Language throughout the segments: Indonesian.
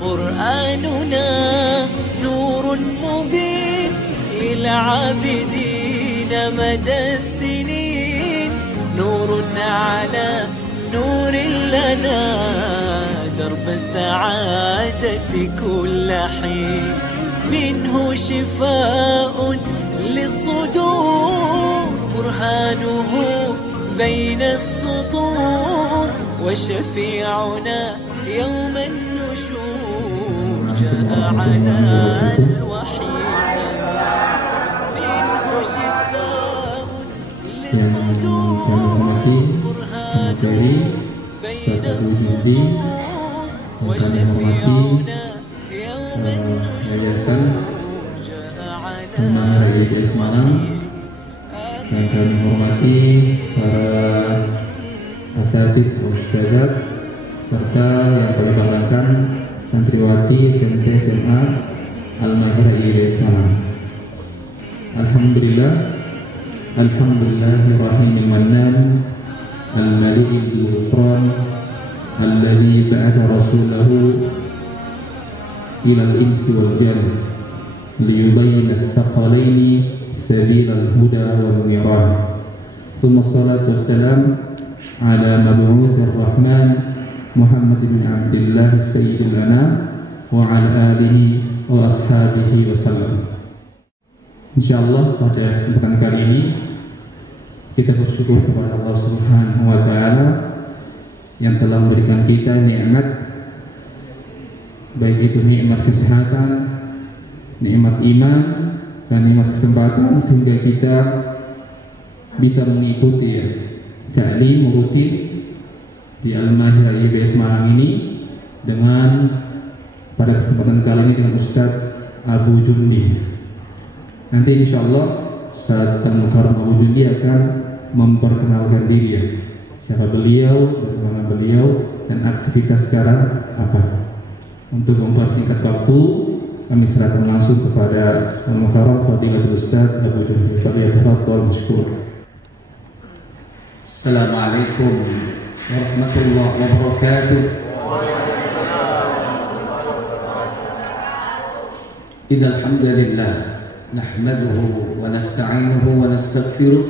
قرآننا نور مبين للعابدين مدى السنين، نور على نور لنا درب السعادة كل حين، منه شفاء للصدور برهانه بين السطور، وشفيعنا يوم النشور جاء على الوحي منه شفاء للصدور برهانه بين السطور، وشفيعنا يوم النشور جاء على الوحي. Yang kami hormati para asatidz ustadzat serta yang kami banggakan santriwati SMP SMA Al-Mahirah IIB Semarang. Alhamdulillahirrahmanirrahim mannan al-malikil ghufran alladzi ba'atha rasulahu ila al-insi wal jinn liyubayyina ath-thaqalaini سبيل الهدى والنيران، ثم الصلاة والسلام على مبعوث الرحمن محمد بن عبد الله سيد الأنام وعلى آله وأصحابه وسلم. Insyaallah pada kesempatan kali ini kita bersyukur kepada Allah Subhanahu wa taala yang telah memberikan kita nikmat, baik itu nikmat kesehatan, nikmat iman, dan nikmat kesempatan sehingga kita bisa mengikuti ta'lim rutin di Al-Mahirah IIB Semarang ini dengan pada kesempatan kali ini dengan Ustaz Abu Jundi. Nanti insyaallah Ustaz Al-Mukarram Abu Jundi akan memperkenalkan diri, siapa beliau, bagaimana beliau, dan aktivitas sekarang apa. Untuk mempersingkat waktu, kami serahkan langsung kepada Al-Mukarram Fadilatul Ustaz Abu Jundi. Fadhilul mashkur. Assalamualaikum warahmatullahi wabarakatuh. Innal hamdalillah nahmaduhu wa nasta'inuhu wa nastaghfiruh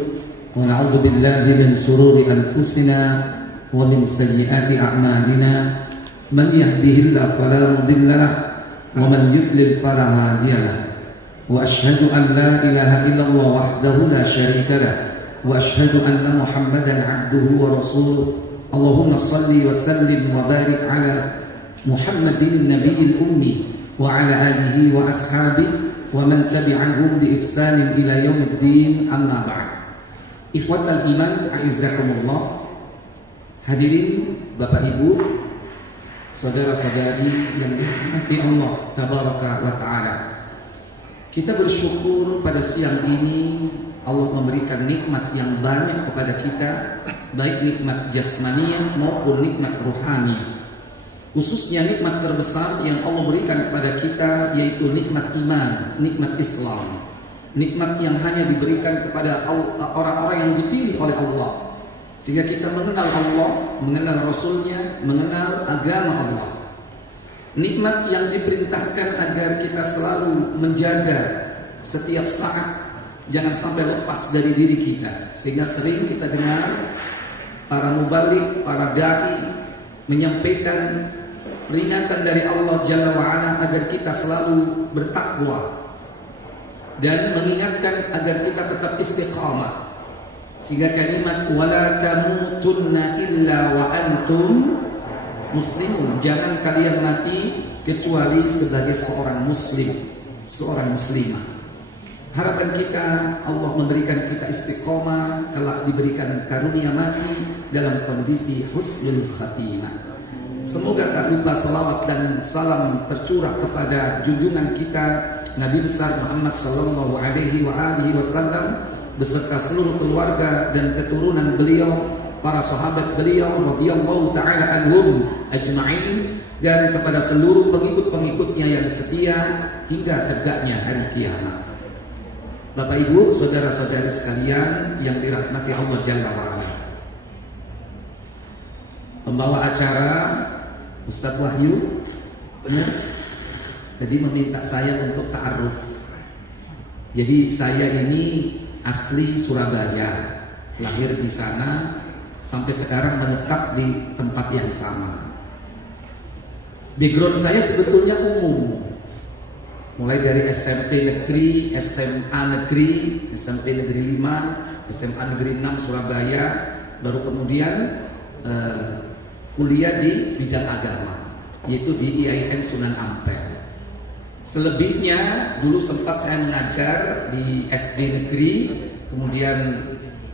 wa na'udzu billahi min shururi anfusina wa min sayyiati a'malina. Man yahdihillahu fala mudilla lahu ومن يضلل فلا هادي له واشهد ان لا اله الا الله وحده لا شريك له واشهد ان محمدا عبده ورسوله. اللهم صل وسلم وبارك على محمد النبي الامي وعلى اله واصحابه ومن تبعهم باحسان الى يوم الدين. اما بعد. Ikhwatal iman a'izzakumullah. Hadirin Bapak Ibu, saudara-saudari yang dirahmati Allah Tabaraka wa Ta'ala, kita bersyukur pada siang ini Allah memberikan nikmat yang banyak kepada kita, baik nikmat jasmaniyah maupun nikmat ruhaniyah. Khususnya nikmat terbesar yang Allah berikan kepada kita yaitu nikmat iman, nikmat Islam, nikmat yang hanya diberikan kepada orang-orang yang dipilih oleh Allah, sehingga kita mengenal Allah, mengenal Rasulnya, mengenal agama Allah. Nikmat yang diperintahkan agar kita selalu menjaga setiap saat, jangan sampai lepas dari diri kita. Sehingga sering kita dengar para mubaligh, para da'i menyampaikan peringatan dari Allah Jalla wa'ala agar kita selalu bertakwa dan mengingatkan agar kita tetap istiqamah. Sehingga kalimat wala tamutunna illa wa antum muslimun, jangan kalian mati kecuali sebagai seorang muslim, seorang muslimah. Harapan kita Allah memberikan kita istiqomah, telah diberikan karunia mati dalam kondisi husnul khatimah. Semoga tak lupa salawat dan salam tercurah kepada junjungan kita Nabi besar Muhammad sallallahu alaihi wasallam beserta seluruh keluarga dan keturunan beliau, para sahabat beliau radhiyallahu taala anhum ajma'in, dan kepada seluruh pengikut-pengikutnya yang setia hingga tegaknya hari kiamat. Bapak Ibu, saudara-saudari sekalian yang dirahmati Allah Jalla wa'ala, pembawa acara Ustadz Wahyu Tadi meminta saya untuk ta'aruf. Jadi saya ini asli Surabaya, lahir di sana, sampai sekarang menetap di tempat yang sama. Background saya sebetulnya umum, mulai dari SMP negeri, SMA negeri, SMP negeri 5, SMA negeri 6 Surabaya, baru kemudian kuliah di bidang agama, yaitu di IAIN Sunan Ampel. Selebihnya dulu sempat saya mengajar di SD negeri, kemudian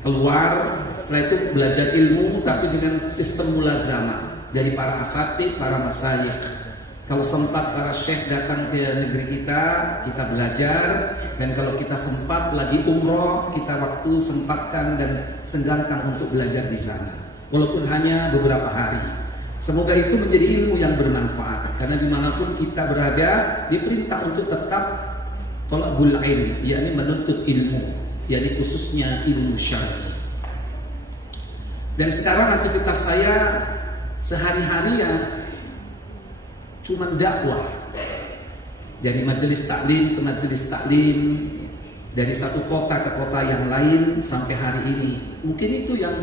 keluar, setelah itu belajar ilmu tapi dengan sistem mulazamah dari para asatidz, para masyayikh. Kalau sempat para syekh datang ke negeri kita belajar, dan kalau kita sempat lagi umroh, kita waktu sempatkan dan senggangkan untuk belajar di sana, walaupun hanya beberapa hari. Semoga itu menjadi ilmu yang bermanfaat, karena dimanapun kita berada diperintah untuk tetap thalabul ilm, yakni menuntut ilmu, yakni khususnya ilmu syar'i. Dan sekarang aktivitas saya sehari-hari ya cuma dakwah, dari majelis taklim ke majelis taklim, dari satu kota ke kota yang lain sampai hari ini. Mungkin itu yang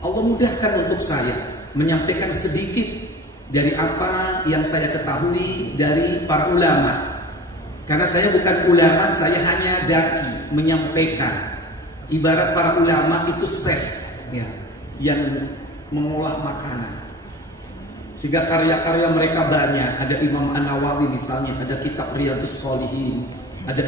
Allah mudahkan untuk saya, menyampaikan sedikit dari apa yang saya ketahui dari para ulama. Karena saya bukan ulama, saya hanya dai, menyampaikan. Ibarat para ulama itu chef ya, yang mengolah makanan, sehingga karya-karya mereka banyak. Ada Imam An-Nawawi misalnya, ada kitab Riyadhus Shalihin, ada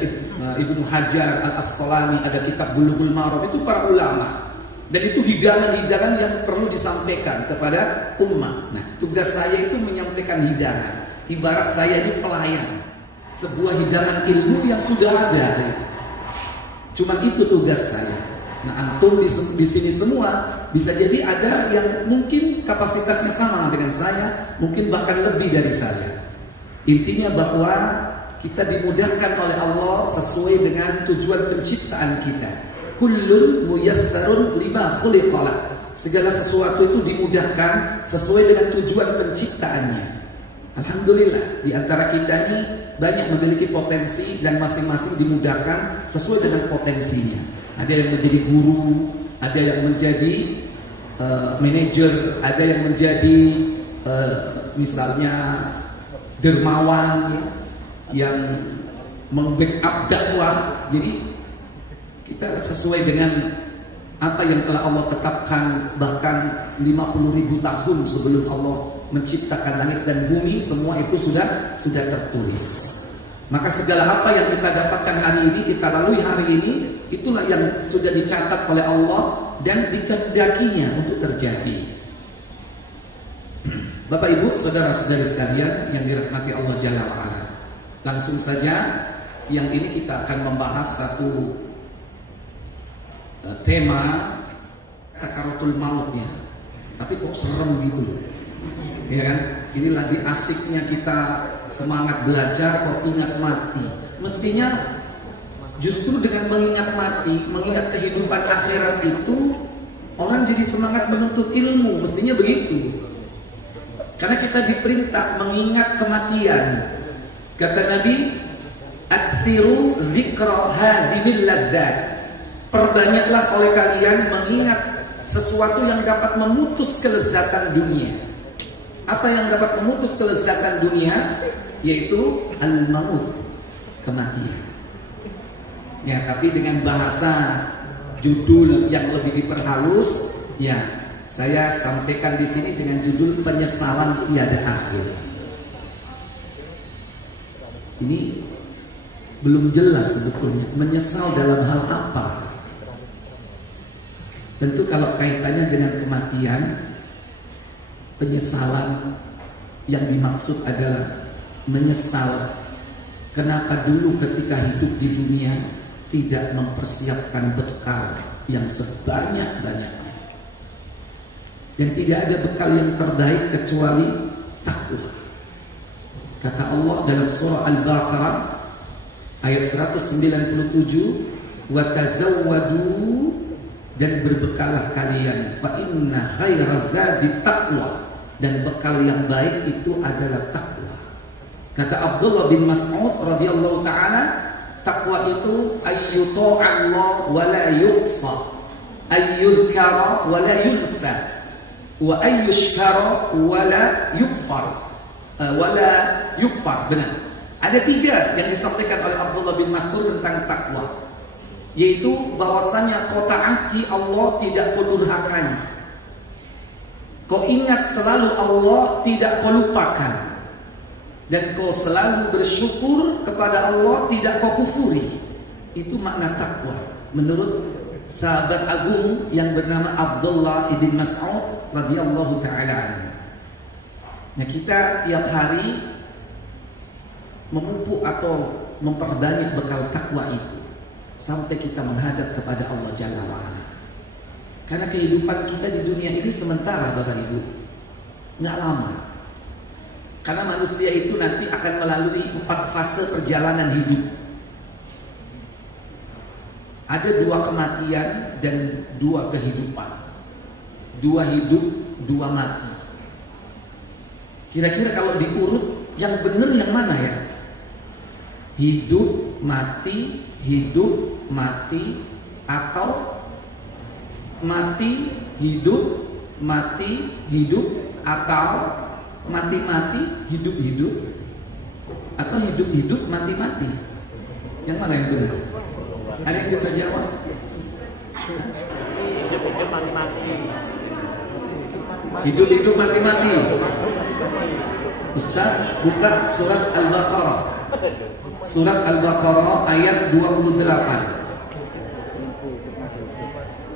Ibnu Hajar Al-Asqalani, ada kitab Bulughul Maram. Itu para ulama, dan itu hidangan-hidangan yang perlu disampaikan kepada umat. Nah, tugas saya itu menyampaikan hidangan. Ibarat saya ini pelayan sebuah hidangan ilmu yang sudah ada. Cuma itu tugas saya. Nah, antum di sini semua bisa jadi ada yang mungkin kapasitasnya sama dengan saya, mungkin bahkan lebih dari saya. Intinya bahwa kita dimudahkan oleh Allah sesuai dengan tujuan penciptaan kita. Kullun muyassarun lima khuliqalah. Segala sesuatu itu dimudahkan sesuai dengan tujuan penciptaannya. Alhamdulillah, di antara kita ini banyak memiliki potensi dan masing-masing dimudahkan sesuai dengan potensinya. Ada yang menjadi guru, ada yang menjadi manajer, ada yang menjadi misalnya dermawan ya, yang membackup dakwah. Jadi kita sesuai dengan apa yang telah Allah tetapkan, bahkan 50.000 tahun sebelum Allah menciptakan langit dan bumi, semua itu sudah tertulis. Maka segala apa yang kita dapatkan hari ini, kita lalui hari ini, itulah yang sudah dicatat oleh Allah dan dikehendakinya untuk terjadi. Bapak Ibu, saudara-saudari sekalian yang dirahmati Allah Jalla wa'ala, langsung saja siang ini kita akan membahas satu tema sakaratul maut ya. Tapi kok serem gitu, ya kan? Ini lagi asiknya kita semangat belajar kok ingat mati. Mestinya justru dengan mengingat mati, mengingat kehidupan akhirat itu, orang jadi semangat menuntut ilmu. Mestinya begitu. Karena kita diperintah mengingat kematian. Kata Nabi, "Aktsiru dzikra hadimil ladzat." Perbanyaklah oleh kalian mengingat sesuatu yang dapat memutus kelezatan dunia. Apa yang dapat memutus kelezatan dunia? Yaitu al-maut, kematian. Ya, tapi dengan bahasa judul yang lebih diperhalus, ya, saya sampaikan di sini dengan judul penyesalan tiada akhir. Ini belum jelas sebetulnya menyesal dalam hal apa. Tentu kalau kaitannya dengan kematian, penyesalan yang dimaksud adalah menyesal kenapa dulu ketika hidup di dunia tidak mempersiapkan bekal yang sebanyak-banyaknya. Dan tidak ada bekal yang terbaik kecuali takwa. Kata Allah dalam surah Al-Baqarah ayat 197, "Wa tazawwadu," dan berbekallah kalian, fa inna khairaz zadi taqwa, dan bekal yang baik itu adalah takwa. Kata Abdullah bin Mas'ud radhiyallahu taala, takwa itu ayyuta'allah wa la yuqsa, ayyudhkara wa la yunsa, wa ayyushkara wa la yukfar, benar. Ada 3 yang disampaikan oleh Abdullah bin Mas'ud tentang takwa, yaitu bahwasanya kau taati Allah tidak kau durhakai, kau ingat selalu Allah tidak kau lupakan, dan kau selalu bersyukur kepada Allah tidak kau kufuri. Itu makna takwa menurut sahabat agung yang bernama Abdullah bin Mas'ud radhiyallahu taala. Nah, kita tiap hari memupuk atau memperbanyak bekal takwa itu sampai kita menghadap kepada Allah Jalla wa'ala. Karena kehidupan kita di dunia ini sementara, Bapak Ibu, nggak lama. Karena manusia itu nanti akan melalui 4 fase perjalanan hidup. Ada 2 kematian dan 2 kehidupan. 2 hidup, 2 mati. Kira-kira kalau diurut yang benar yang mana ya? Hidup, mati, atau mati, hidup, atau mati, hidup, atau hidup, mati. Yang mana yang benar? Ada yang bisa jawab? Hidup, mati. Ustaz, buka surat Al-Baqarah. Surat Al-Baqarah ayat 28.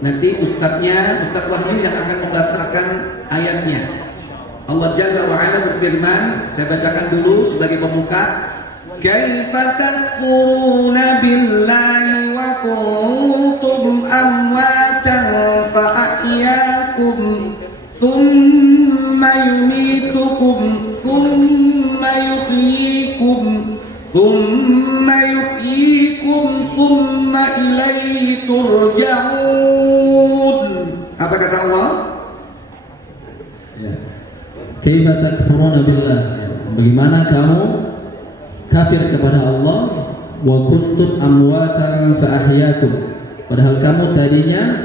Nanti Ustaz Wahyu yang akan membacakan ayatnya. Allah Jalla wa Ala berfirman, saya bacakan dulu sebagai pembuka. Kaifa takfuruna billahi wa kuntum amwatan fa ahyaakum thumma yumitukum thumma yuhyikum thumma ilaihi turja'un. Apa kata Allah? Kaifa takfuruna billah, bagaimana kamu kafir kepada Allah, wa kuntum amwatan fa ahyaakum, padahal kamu tadinya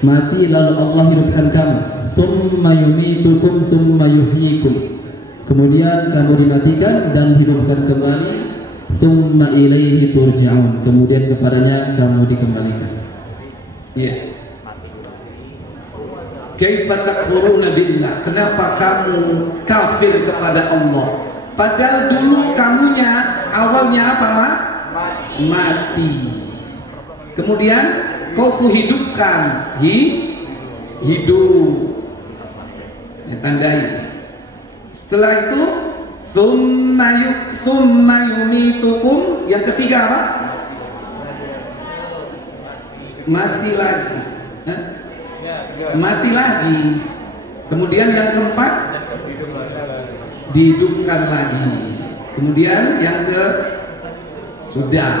mati lalu Allah hidupkan kamu. Tsumma yumitukum tsumma yuhyikum, kemudian kamu dimatikan dan hidupkan kembali. Tsumma ilaihi turja'un, kemudian kepadanya kamu dikembalikan. Ya. Kaifa takfuruna billah, kenapa kamu kafir kepada Allah? Padahal dulu kamunya awalnya apa, mati. Kemudian kau kuhidupkan, hidup. Ya, tandai. Setelah itu Tsumma yumitukum, yang ketiga apa? Mati lagi. Mati lagi. Kemudian yang keempat, dihidupkan lagi. Kemudian yang sudah,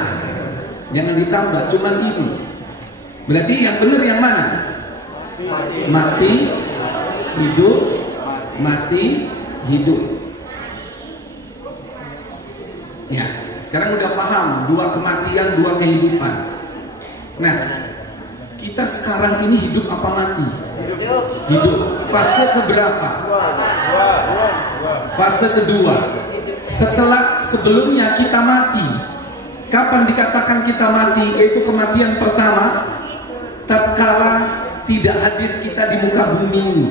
jangan ditambah, cuma ini. Berarti yang benar yang mana? Mati, hidup, mati, hidup. Ya, sekarang udah paham 2 kematian, 2 kehidupan. Nah, kita sekarang ini hidup apa mati? Hidup. Fase keberapa? Fase kedua. Sebelumnya kita mati. Kapan dikatakan kita mati? Yaitu kematian pertama, tatkala tidak hadir kita di muka bumi ini.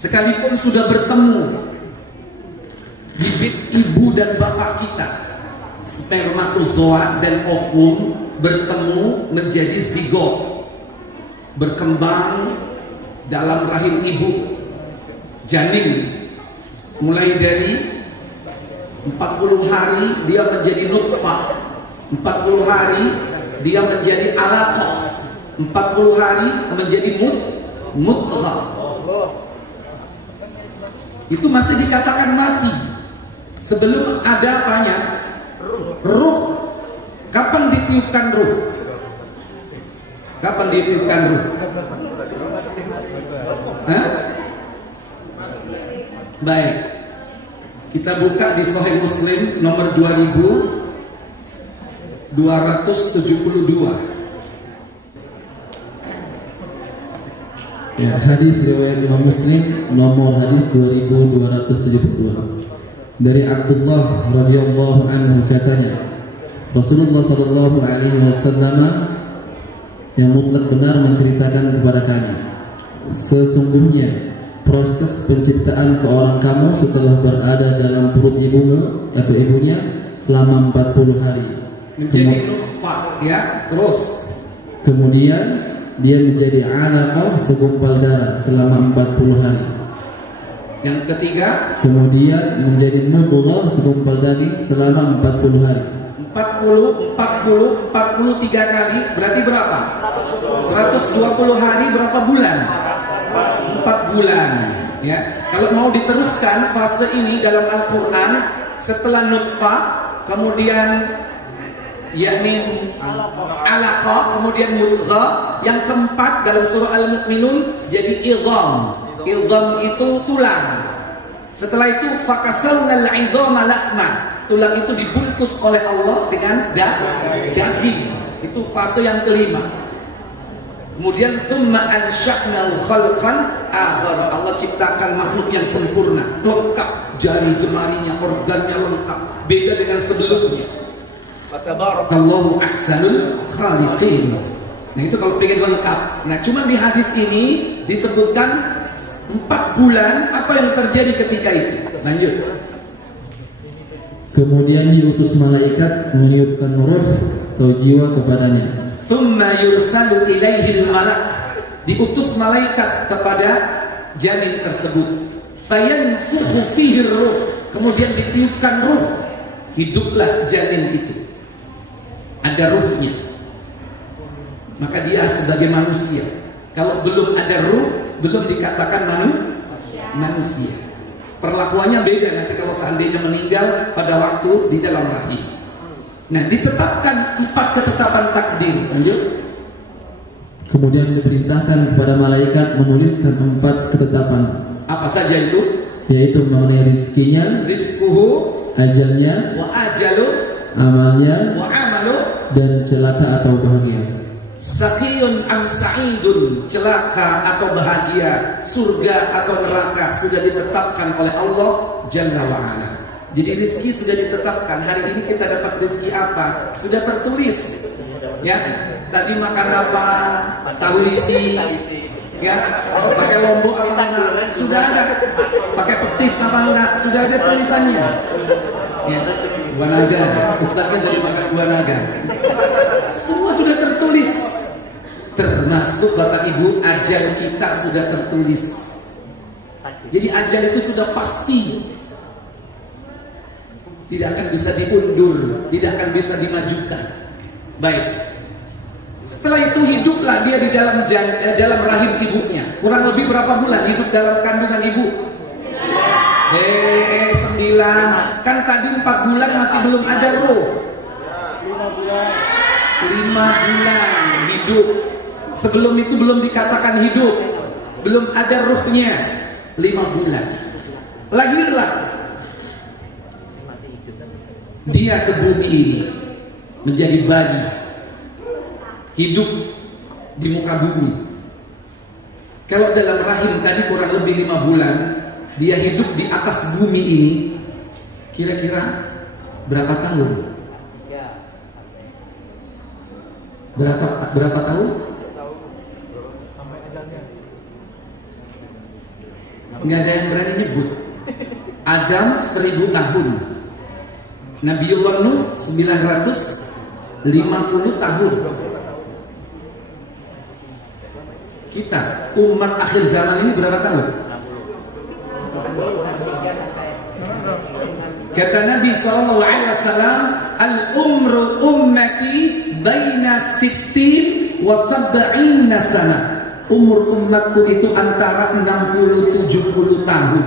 Sekalipun sudah bertemu bibit ibu dan bapak kita, spermatozoa dan ovum bertemu menjadi zigot, berkembang dalam rahim ibu, janin. Mulai dari 40 hari dia menjadi nutfah, 40 hari dia menjadi alaqah, 40 hari menjadi mudghah. Itu masih dikatakan mati. Sebelum ada apanya? Ruh. Kapan ditiupkan ruh? Kapan ditiupkan ruh? Hah? Baik. Kita buka di Sahih Muslim nomor 2272. Ya, hadis riwayat Imam Muslim nomor hadis 2272 dari Abdullah radhiyallahu anhu katanya, Rasulullah sallallahu alaihi wasallam yang mutlak benar menceritakan kepada kami, sesungguhnya proses penciptaan seorang kamu setelah berada dalam perut ibumu atau ibunya selama 40 hari menjadi nutfah, ya, terus kemudian dia menjadi alaqah segumpal darah selama 40 hari. Yang ketiga, kemudian menjadi mudghah segumpal daging selama 40 hari. 43 kali berarti berapa? 120 hari berapa bulan? 4 bulan, ya. Kalau mau diteruskan fase ini dalam Al-Qur'an, setelah nutfah, kemudian yakni alaqah, kemudian mudghah, yang keempat dalam surah Al-Mu'minun jadi idham. Idham itu tulang. Setelah itu fakasawnal idhama lahma. Tulang itu dibungkus oleh Allah dengan daging. Itu fase yang kelima. Kemudian thumma ansha'nal khalqan akhar. Allah ciptakan makhluk yang sempurna, lengkap, jari jemarinya, organnya lengkap, beda dengan sebelumnya. Tabarakallahu ahsanul khaliqin. Nah, itu kalau pengen lengkap. Nah, cuma di hadis ini disebutkan 4 bulan. Apa yang terjadi ketika itu? Lanjut. Kemudian diutus malaikat meniupkan ruh atau jiwa kepadanya. Thumma yursalu ilaihil malak. Diutus malaikat kepada janin tersebut. Fayanfukhu fihi ruh. Kemudian ditiupkan ruh. Hiduplah janin itu. Ada ruhnya. Maka dia sebagai manusia. Kalau belum ada ruh, belum dikatakan manusia. Perlakuannya beda nanti kalau seandainya meninggal pada waktu di dalam rahim. Nah, ditetapkan 4 ketetapan takdir. Lanjut. Kemudian diperintahkan kepada malaikat menuliskan 4 ketetapan. Apa saja itu? Yaitu mengenai rizkinya, Rizquhu, ajalnya, wa ajalu, amalnya, wa amalu, dan celaka atau bahagia. Saqiyun am sa'idun, celaka atau bahagia, surga atau neraka sudah ditetapkan oleh Allah Jalla wa Ala. Jadi rezeki sudah ditetapkan. Hari ini kita dapat rezeki apa? Sudah tertulis. Ya, tadi makan apa? Tahu isi. Ya, pakai lombok apa enggak? Sudah ada. Pakai petis apa enggak? Sudah ada tulisannya. Ya, buah naga. Ustaznya dari makan buah naga. Semua sudah tertulis. Termasuk Bapak Ibu, ajal kita sudah tertulis. Jadi ajal itu sudah pasti. Tidak akan bisa diundur, tidak akan bisa dimajukan. Baik. Setelah itu hiduplah dia di dalam rahim ibunya. Kurang lebih berapa bulan hidup dalam kandungan ibu? 9. Kan tadi 4 bulan masih belum ada roh. 5 bulan hidup. Sebelum itu belum dikatakan hidup, belum ada ruhnya. 5 bulan. Lahirlah dia ke bumi ini menjadi bayi, hidup di muka bumi. Kalau dalam rahim tadi kurang lebih 5 bulan, dia hidup di atas bumi ini. Kira-kira berapa tahun? Berapa tahun? Nggak ada yang berani nyebut. Adam 1000 tahun, Nabiullah Nuh 950 tahun. Kita umat akhir zaman ini berapa tahun? Kata Nabi SAW, al-umru ummati baina 60 wa 70 sana. Umur umatku itu antara 60-70 tahun.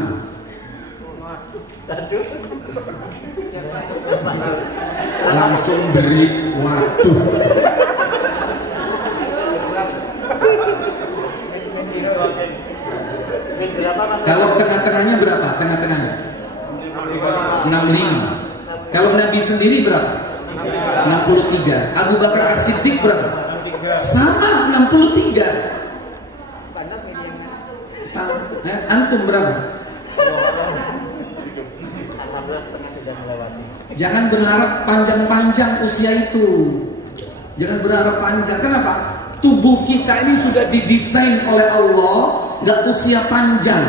Langsung beri, waduh. Kalau tengah-tengahnya berapa? Tengah-tengahnya 65. Kalau Nabi sendiri berapa? 63. Abu Bakar As-Siddiq berapa? Sama 63. Sama. Antum berapa? Jangan berharap panjang-panjang usia itu. Jangan berharap panjang. Kenapa? Tubuh kita ini sudah didesain oleh Allah nggak usia panjang.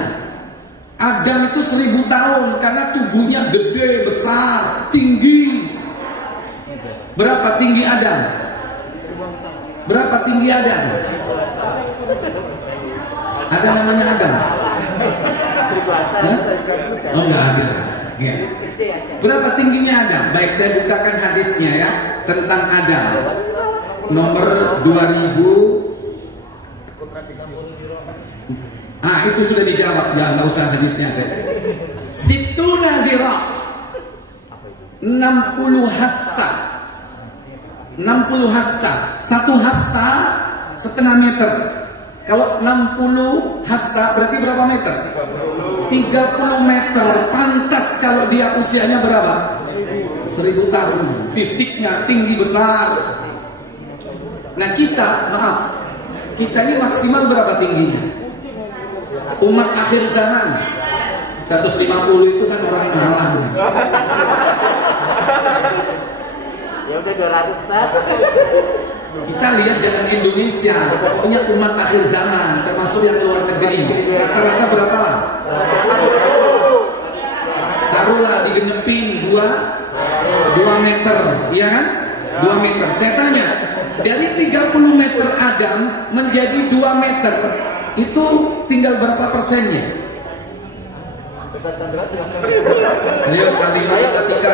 Adam itu 1000 tahun karena tubuhnya gede, besar, tinggi. Berapa tinggi Adam? Berapa tinggi Adam? Ada namanya Adam? Hah? Oh enggak ada. Ya. Berapa tingginya Adam? Baik, saya bukakan hadisnya ya tentang Adam. Nomor 2000. Itu sudah dijawab. Ya, nggak usah hadisnya saya. Situna dirah 60 hasta. 60 hasta. 1 hasta setengah meter. Kalau 60 hasta berarti berapa meter? 30 meter. Pantas kalau dia usianya berapa? 1000 tahun. Fisiknya tinggi besar. Nah kita, maaf, kita ini maksimal berapa tingginya? Umat akhir zaman 150 itu kan orang malang. Ya udah 200. Kita lihat jangan Indonesia, pokoknya umat akhir zaman, termasuk yang luar negeri. Rata-rata berapa lah? Taruhlah digenepin 2 meter, ya kan? 2 meter. Saya tanya, dari 30 meter Adam menjadi 2 meter, itu tinggal berapa persennya? Ayo kali matematika.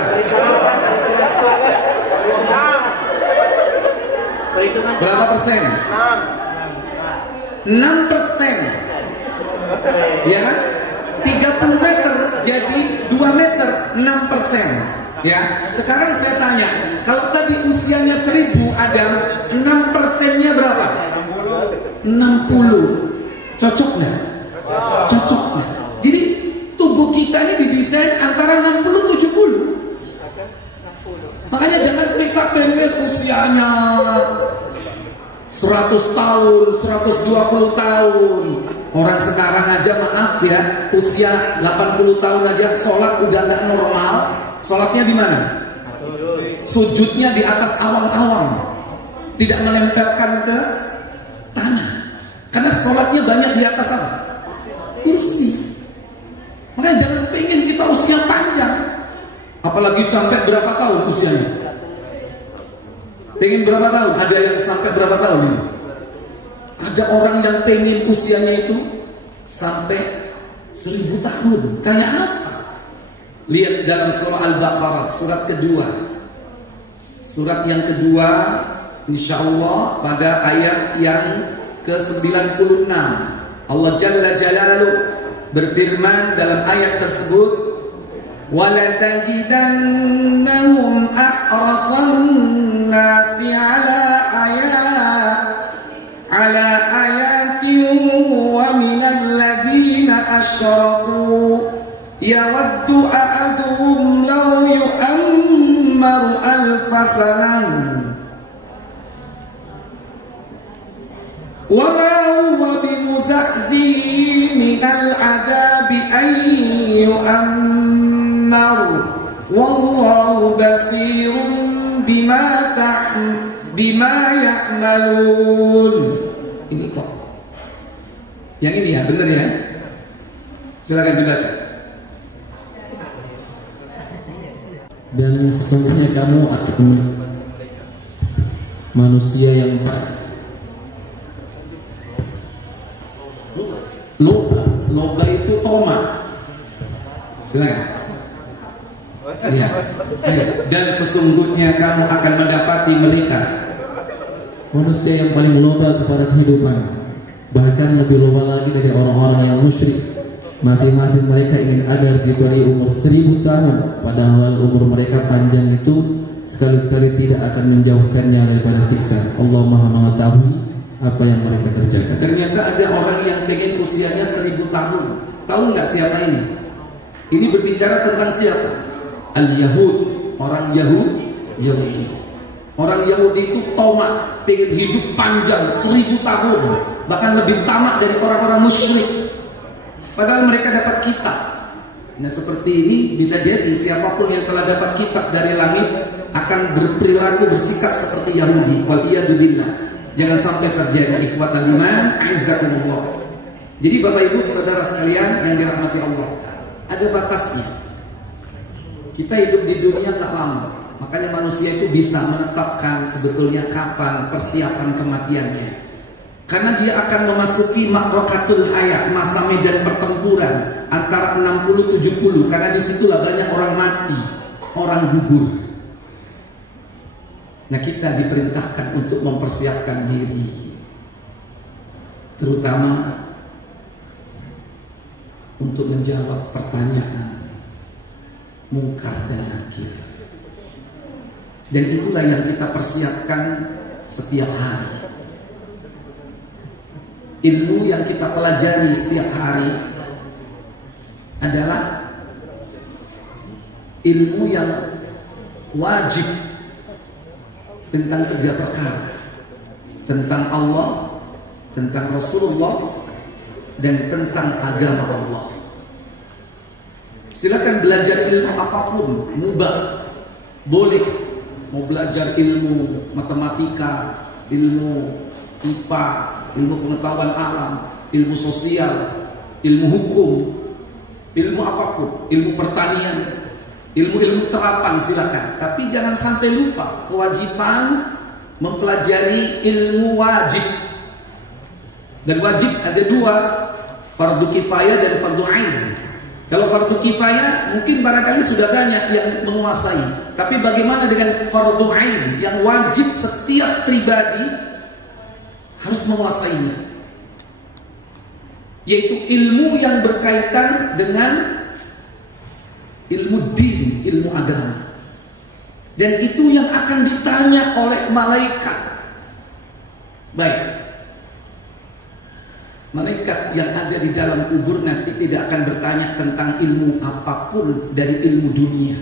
Berapa persen? 6%. Ya kan? 30 meter jadi 2 meter, 6%. Ya, sekarang saya tanya, kalau tadi usianya 1000 Adam, 6%-nya berapa? 60. Cocok nggak? Cocok nggak? Jadi tubuh kita ini didesain antara 60-70. Makanya jangan kita pengen usianya 100 tahun, 120 tahun. Orang sekarang aja maaf ya, usia 80 tahun aja sholat udah nggak normal. Sholatnya di mana? Sujudnya di atas awang-awang, tidak menempelkan ke tanah. Karena sholatnya banyak di atas apa? Kursi. Makanya jangan pengen kita usia panjang. Apalagi sampai berapa tahun usianya? Pengen berapa tahun? Ada yang sampai berapa tahun ini? Ada orang yang pengen usianya itu sampai 1000 tahun. Kayak apa? Lihat dalam surah Al-Baqarah, surat kedua. Surat yang kedua, insya Allah pada ayat yang ke-96. Allah Jalla Jalaluhu berfirman dalam ayat tersebut, وَلَا تَجِدَنَّهُمْ أَحْرَصَ النَّاسِ عَلَى حَيَاةٍ وَمِنَ الَّذِينَ أَشْرَكُوا يَوَدُّ أَحَدُهُمْ لَوْ يُؤَمَّرُ أَلْفَ سَنَةٍ وَمَا هُوَ بِمُزَحْزِحِهِ مِنَ الْعَذَابِ أَن يُؤَمَّرَ وَاللَّهُ بَصِيرٌ بِمَا يَعْمَلُونَ. Ini kok. Yang ini ya, benar ya? Silakan dibaca. Dan sesungguhnya kamu akan manusia yang Loba itu tomat. Silakan. Ya. Dan sesungguhnya kamu akan mendapati mereka manusia yang paling loba kepada kehidupan, bahkan lebih loba lagi dari orang-orang yang musyrik. Masing-masing mereka ingin agar diberi umur 1000 tahun, padahal umur mereka panjang itu sekali-sekali tidak akan menjauhkannya daripada siksa. Allah Maha mengetahui apa yang mereka kerjakan. Ternyata ada orang yang pengen usianya 1000 tahun. Tahu nggak siapa ini? Ini berbicara tentang siapa? Al-Yahud, orang Yahudi. Orang Yahudi itu tamak, pengen hidup panjang 1000 tahun, bahkan lebih tamak dari orang-orang musyrik. Padahal mereka dapat kitab. Nah seperti ini bisa jadi siapapun yang telah dapat kitab dari langit akan berperilaku bersikap seperti Yahudi. Waliyadzubillah. Jangan sampai terjadi. Ikhwatal iman, a'izzakumullah. Jadi Bapak Ibu saudara sekalian yang dirahmati Allah, ada batasnya. Kita hidup di dunia tak lama, makanya manusia itu bisa menetapkan sebetulnya kapan persiapan kematiannya. Karena dia akan memasuki makrakatul hayat, masa medan pertempuran antara 60-70. Karena disitulah banyak orang mati, orang gugur. Nah kita diperintahkan untuk mempersiapkan diri, terutama untuk menjawab pertanyaan mungkar dan nakir. Dan itulah yang kita persiapkan setiap hari. Ilmu yang kita pelajari setiap hari adalah ilmu yang wajib tentang 3 perkara: tentang Allah, tentang Rasulullah, dan tentang agama Allah. Silakan belajar ilmu apapun, mubah, boleh. Mau belajar ilmu matematika, ilmu IPA, ilmu pengetahuan alam, ilmu sosial, ilmu hukum, ilmu apapun, ilmu pertanian, ilmu-ilmu terapan, silakan. Tapi jangan sampai lupa kewajiban mempelajari ilmu wajib. Dan wajib ada 2, fardu kifayah dan fardu ain. Kalau fardu kifayah mungkin barangkali sudah banyak yang menguasai. Tapi bagaimana dengan fardu ain yang wajib setiap pribadi harus menguasainya? Yaitu ilmu yang berkaitan dengan ilmu din, ilmu agama. Dan itu yang akan ditanya oleh malaikat. Baik. Malaikat yang ada di dalam kubur nanti tidak akan bertanya tentang ilmu apapun dari ilmu dunia.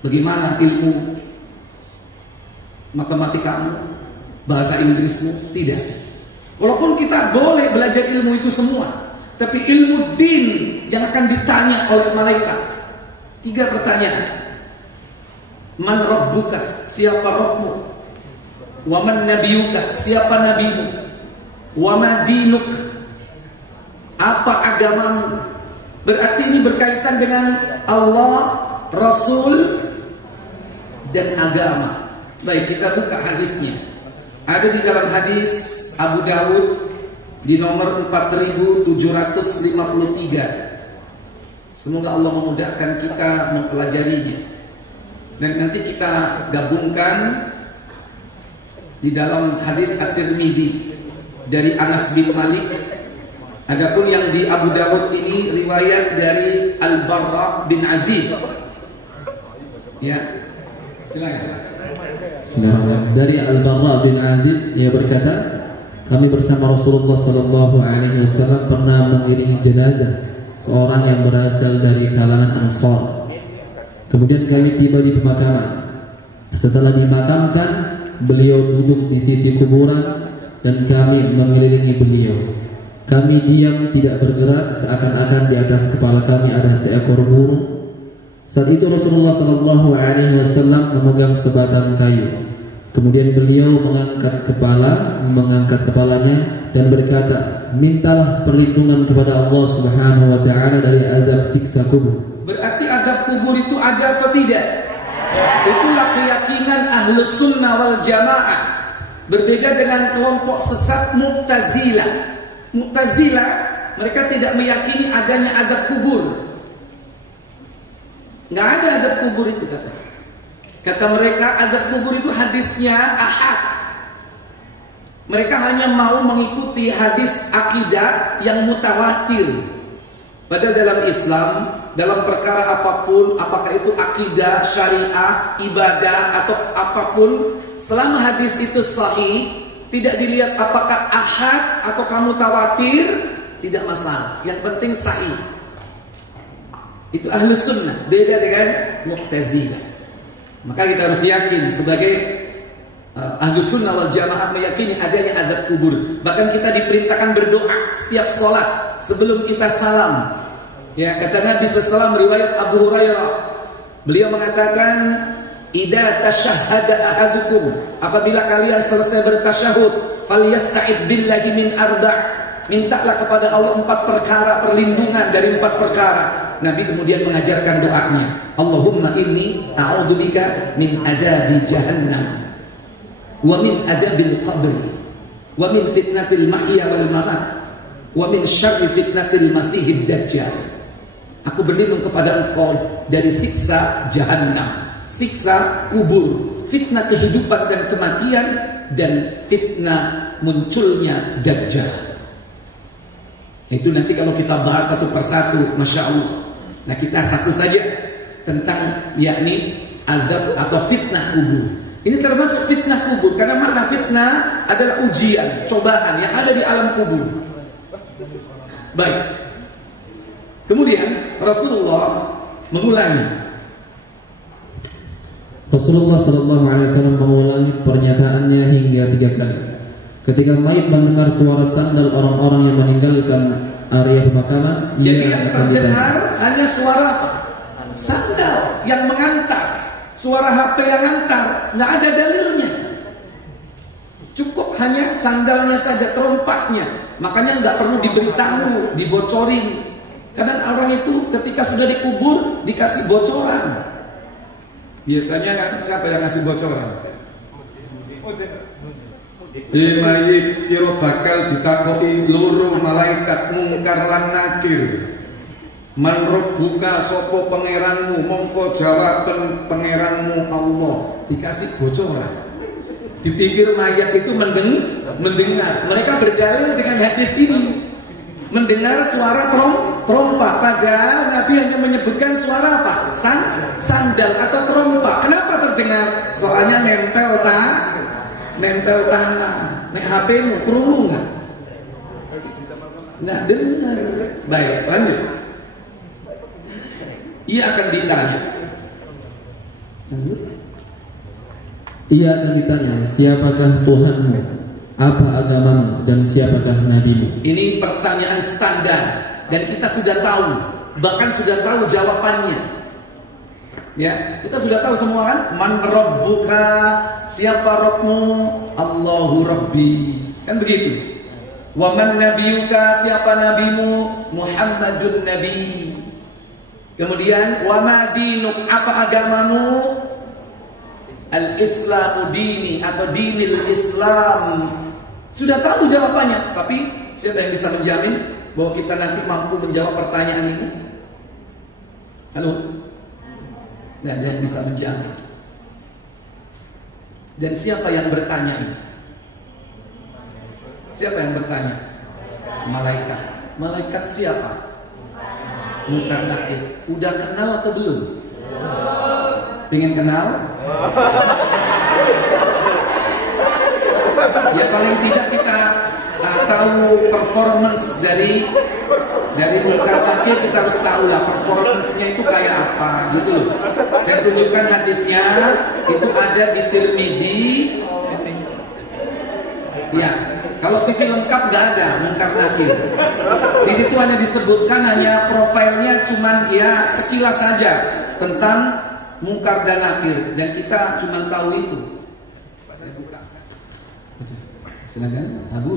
Bagaimana ilmu matematikamu, bahasa Inggrismu? Tidak. Walaupun kita boleh belajar ilmu itu semua, tapi ilmu din yang akan ditanya oleh malaikat. 3 pertanyaan. Man rabbuka? Siapa Rabbmu? Wa man nabiyuka? Siapa nabimu? Wa ma dinuk? Apa agamamu? Berarti ini berkaitan dengan Allah, Rasul, dan agama. Baik, kita buka hadisnya. Ada di dalam hadis Abu Dawud di nomor 4753. Semoga Allah memudahkan kita mempelajarinya. Dan nanti kita gabungkan di dalam hadis At-Tirmidzi dari Anas bin Malik. Adapun yang di Abu Dawud ini riwayat dari Al-Barra bin Azib. Ya, silakan. Bismillahirrahmanirrahim. Dari Al-Barra bin Azib, ia berkata, kami bersama Rasulullah SAW pernah mengiringi jenazah seorang yang berasal dari kalangan Ansar. Kemudian kami tiba di pemakaman. Setelah dimakamkan, beliau duduk di sisi kuburan dan kami mengelilingi beliau. Kami diam tidak bergerak, seakan-akan di atas kepala kami ada seekor burung. Saat itu Rasulullah SAW memegang sebatang kayu. Kemudian beliau mengangkat kepalanya dan berkata, mintalah perlindungan kepada Allah Subhanahu wa Ta'ala dari azab siksa kubur. Berarti azab kubur itu ada atau tidak? Itulah keyakinan Ahlus Sunnah wal Jamaah. Berbeda dengan kelompok sesat Mu'tazilah. Mu'tazilah, mereka tidak meyakini adanya azab kubur. Nggak ada azab kubur itu, kata mereka. Azab kubur itu hadisnya ahad. Mereka hanya mau mengikuti hadis akidah yang mutawatir. Padahal dalam Islam, dalam perkara apapun, apakah itu akidah, syariah, ibadah atau apapun, selama hadis itu sahih, tidak dilihat apakah ahad atau kamu mutawatir, tidak masalah. Yang penting sahih. Itu Ahlus Sunnah, beda dengan Mu'tazilah. Maka kita harus yakin sebagai Ahlus Sunnah wal Jamaah meyakini adanya azab kubur. Bahkan kita diperintahkan berdoa setiap sholat sebelum kita salam. Ya, kata Nabi SAW riwayat Abu Hurairah, beliau mengatakan, "Idza tashahhada ahadukum," apabila kalian selesai bertasyahud, "falyasta'id billahi min arba'." Mintalah kepada Allah 4 perkara, perlindungan dari 4 perkara. Nabi kemudian mengajarkan doanya, "Allahumma inni a'udzubika min adabi jahannam wa min adabil qabri wa min fitnatil mahya wal mamat wa min syarri fitnatil masihid dajjal." Aku berlindung kepada Engkau dari siksa jahannam, siksa kubur, fitnah kehidupan dan kematian, dan fitnah munculnya dajjal. Itu nanti kalau kita bahas satu persatu, Masya Allah. Nah, kita satu saja tentang yakni azab atau fitnah kubur. Ini termasuk fitnah kubur, karena makna fitnah adalah ujian, cobaan yang ada di alam kubur. Baik. Kemudian Rasulullah mengulangi. Rasulullah SAW mengulangi pernyataannya hingga 3 kali. Ketika mayit mendengar suara sandal orang-orang yang meninggalkan area pemakaman, jadi yang terdengar hanya suara sandal yang mengantar, suara HP yang antar, nggak ada dalilnya. Cukup hanya sandalnya saja, terompaknya. Makanya nggak perlu diberitahu, dibocorin. Kadang orang itu ketika sudah dikubur dikasih bocoran. Biasanya kan siapa yang ngasih bocoran? Mayit sira bakal ditakoki loro malaikat mungkar lan nakir. Man rabbuka, sapa pangeranmu? Mongko jawaben pangeranmu Allah. Dikasih bocoran. Dipikir mayat itu mendengar. Mereka berdalil dengan hadis ini. Mendengar suara trompa. Padahal Nabi hanya menyebutkan suara apa? Sandal atau trompa. Kenapa terdengar? Soalnya nempel tangan. Nek HP-mu krungu enggak? Enggak dengar. Baik, lanjut. Ia akan ditanya. Siapakah Tuhanmu? Apa agamamu? Dan siapakah nabimu? Ini pertanyaan standar dan kita sudah tahu, bahkan sudah tahu jawabannya. Ya, kita sudah tahu semua kan? Man rabbuka, siapa Rabbmu? Allahu Rabbi. Kan begitu. Wa man nabiyuka, siapa nabimu? Muhammadun Nabi. Kemudian wa ma dinuk, apa agamamu? Al-Islamu dini atau dinil Islam. Sudah tahu jawabannya, tapi siapa yang bisa menjamin bahwa kita nanti mampu menjawab pertanyaan ini? Halo? Tidak ada yang bisa menjamin. Dan siapa yang bertanya ini? Siapa yang bertanya? Malaikat. Malaikat siapa? Munkar Nakir. Udah kenal atau belum? Pengen kenal? Ya paling tidak kita tahu performance dari Munkar Nakir. Kita harus tahu lah performance-nya itu kayak apa gitu loh. Saya tunjukkan hadisnya, itu ada di Tirmidzi. Ya, kalau CV lengkap nggak ada Munkar Nakir. Di situ hanya disebutkan, hanya profilnya cuman ya sekilas saja tentang Munkar dan Nakir, dan kita cuma tahu itu. Saya buka. Silakan. Abu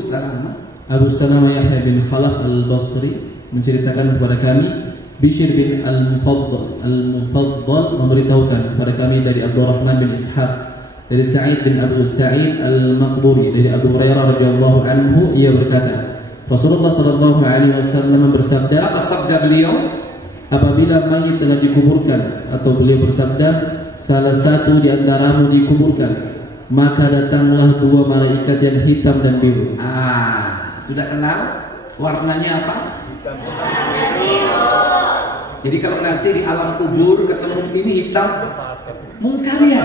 Salamah Yahya bin Khalaf al-Basri menceritakan kepada kami, Bishr bin Al-Mufaddal memberitahukan kepada kami dari Abdurrahman bin Ishaq, dari Sa'id bin Abu Sa'id al-Maqburi, dari Abu Hurairah radhiyallahu anhu, ia berkata, Rasulullah sallallahu alaihi wasallam bersabda, apa sabda beliau? Apabila mayit telah dikuburkan, atau beliau bersabda, salah satu di antaramu dikuburkan, maka datanglah 2 malaikat yang hitam dan biru. Sudah kenal warnanya apa? Jadi kalau nanti di alam kubur ketemu ini hitam, Munkar ya.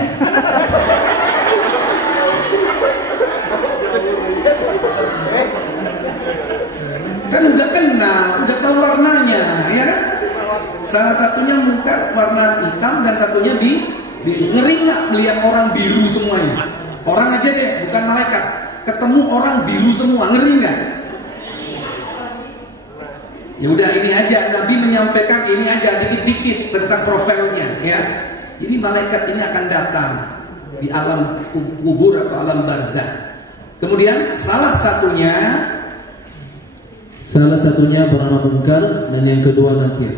Kan udah kenal, udah tahu warnanya, ya kan? Salah satunya muka warna hitam dan satunya biru. Ngeri nggak melihat orang biru semuanya? Orang aja deh, bukan malaikat. Ketemu orang biru semua, ngeri nggak? Ya udah ini aja, Nabi menyampaikan ini aja dikit-dikit tentang profilnya ya. Ini malaikat ini akan datang di alam kubur atau alam barzakh. Kemudian salah satunya bernama Munkar dan yang kedua Nakir.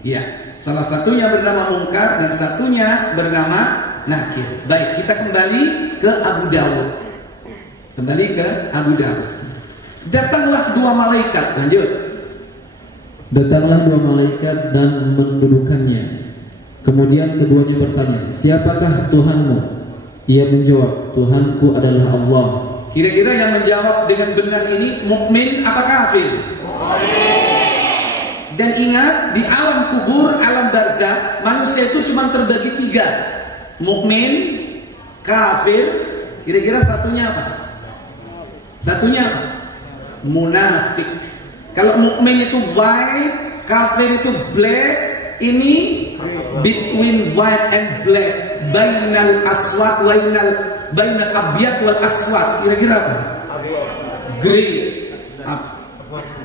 Ya, salah satunya bernama Munkar dan satunya bernama Nakir. Baik, kita kembali ke Abu Dawud. Datanglah dua malaikat, lanjut. Datanglah dua malaikat dan mendudukannya. Kemudian keduanya bertanya, siapakah Tuhanmu? Ia menjawab, Tuhanku adalah Allah. Kira-kira yang menjawab dengan benar ini mukmin apa kafir? Dan ingat, di alam kubur, alam barzakh, manusia itu cuma terbagi 3. Mukmin, kafir, kira-kira satunya apa? Munafik. Kalau mukmin itu white, kafir itu black, ini between white and black, bainal aswad bainal abyad wal aswad. Kira-kira apa? Grey.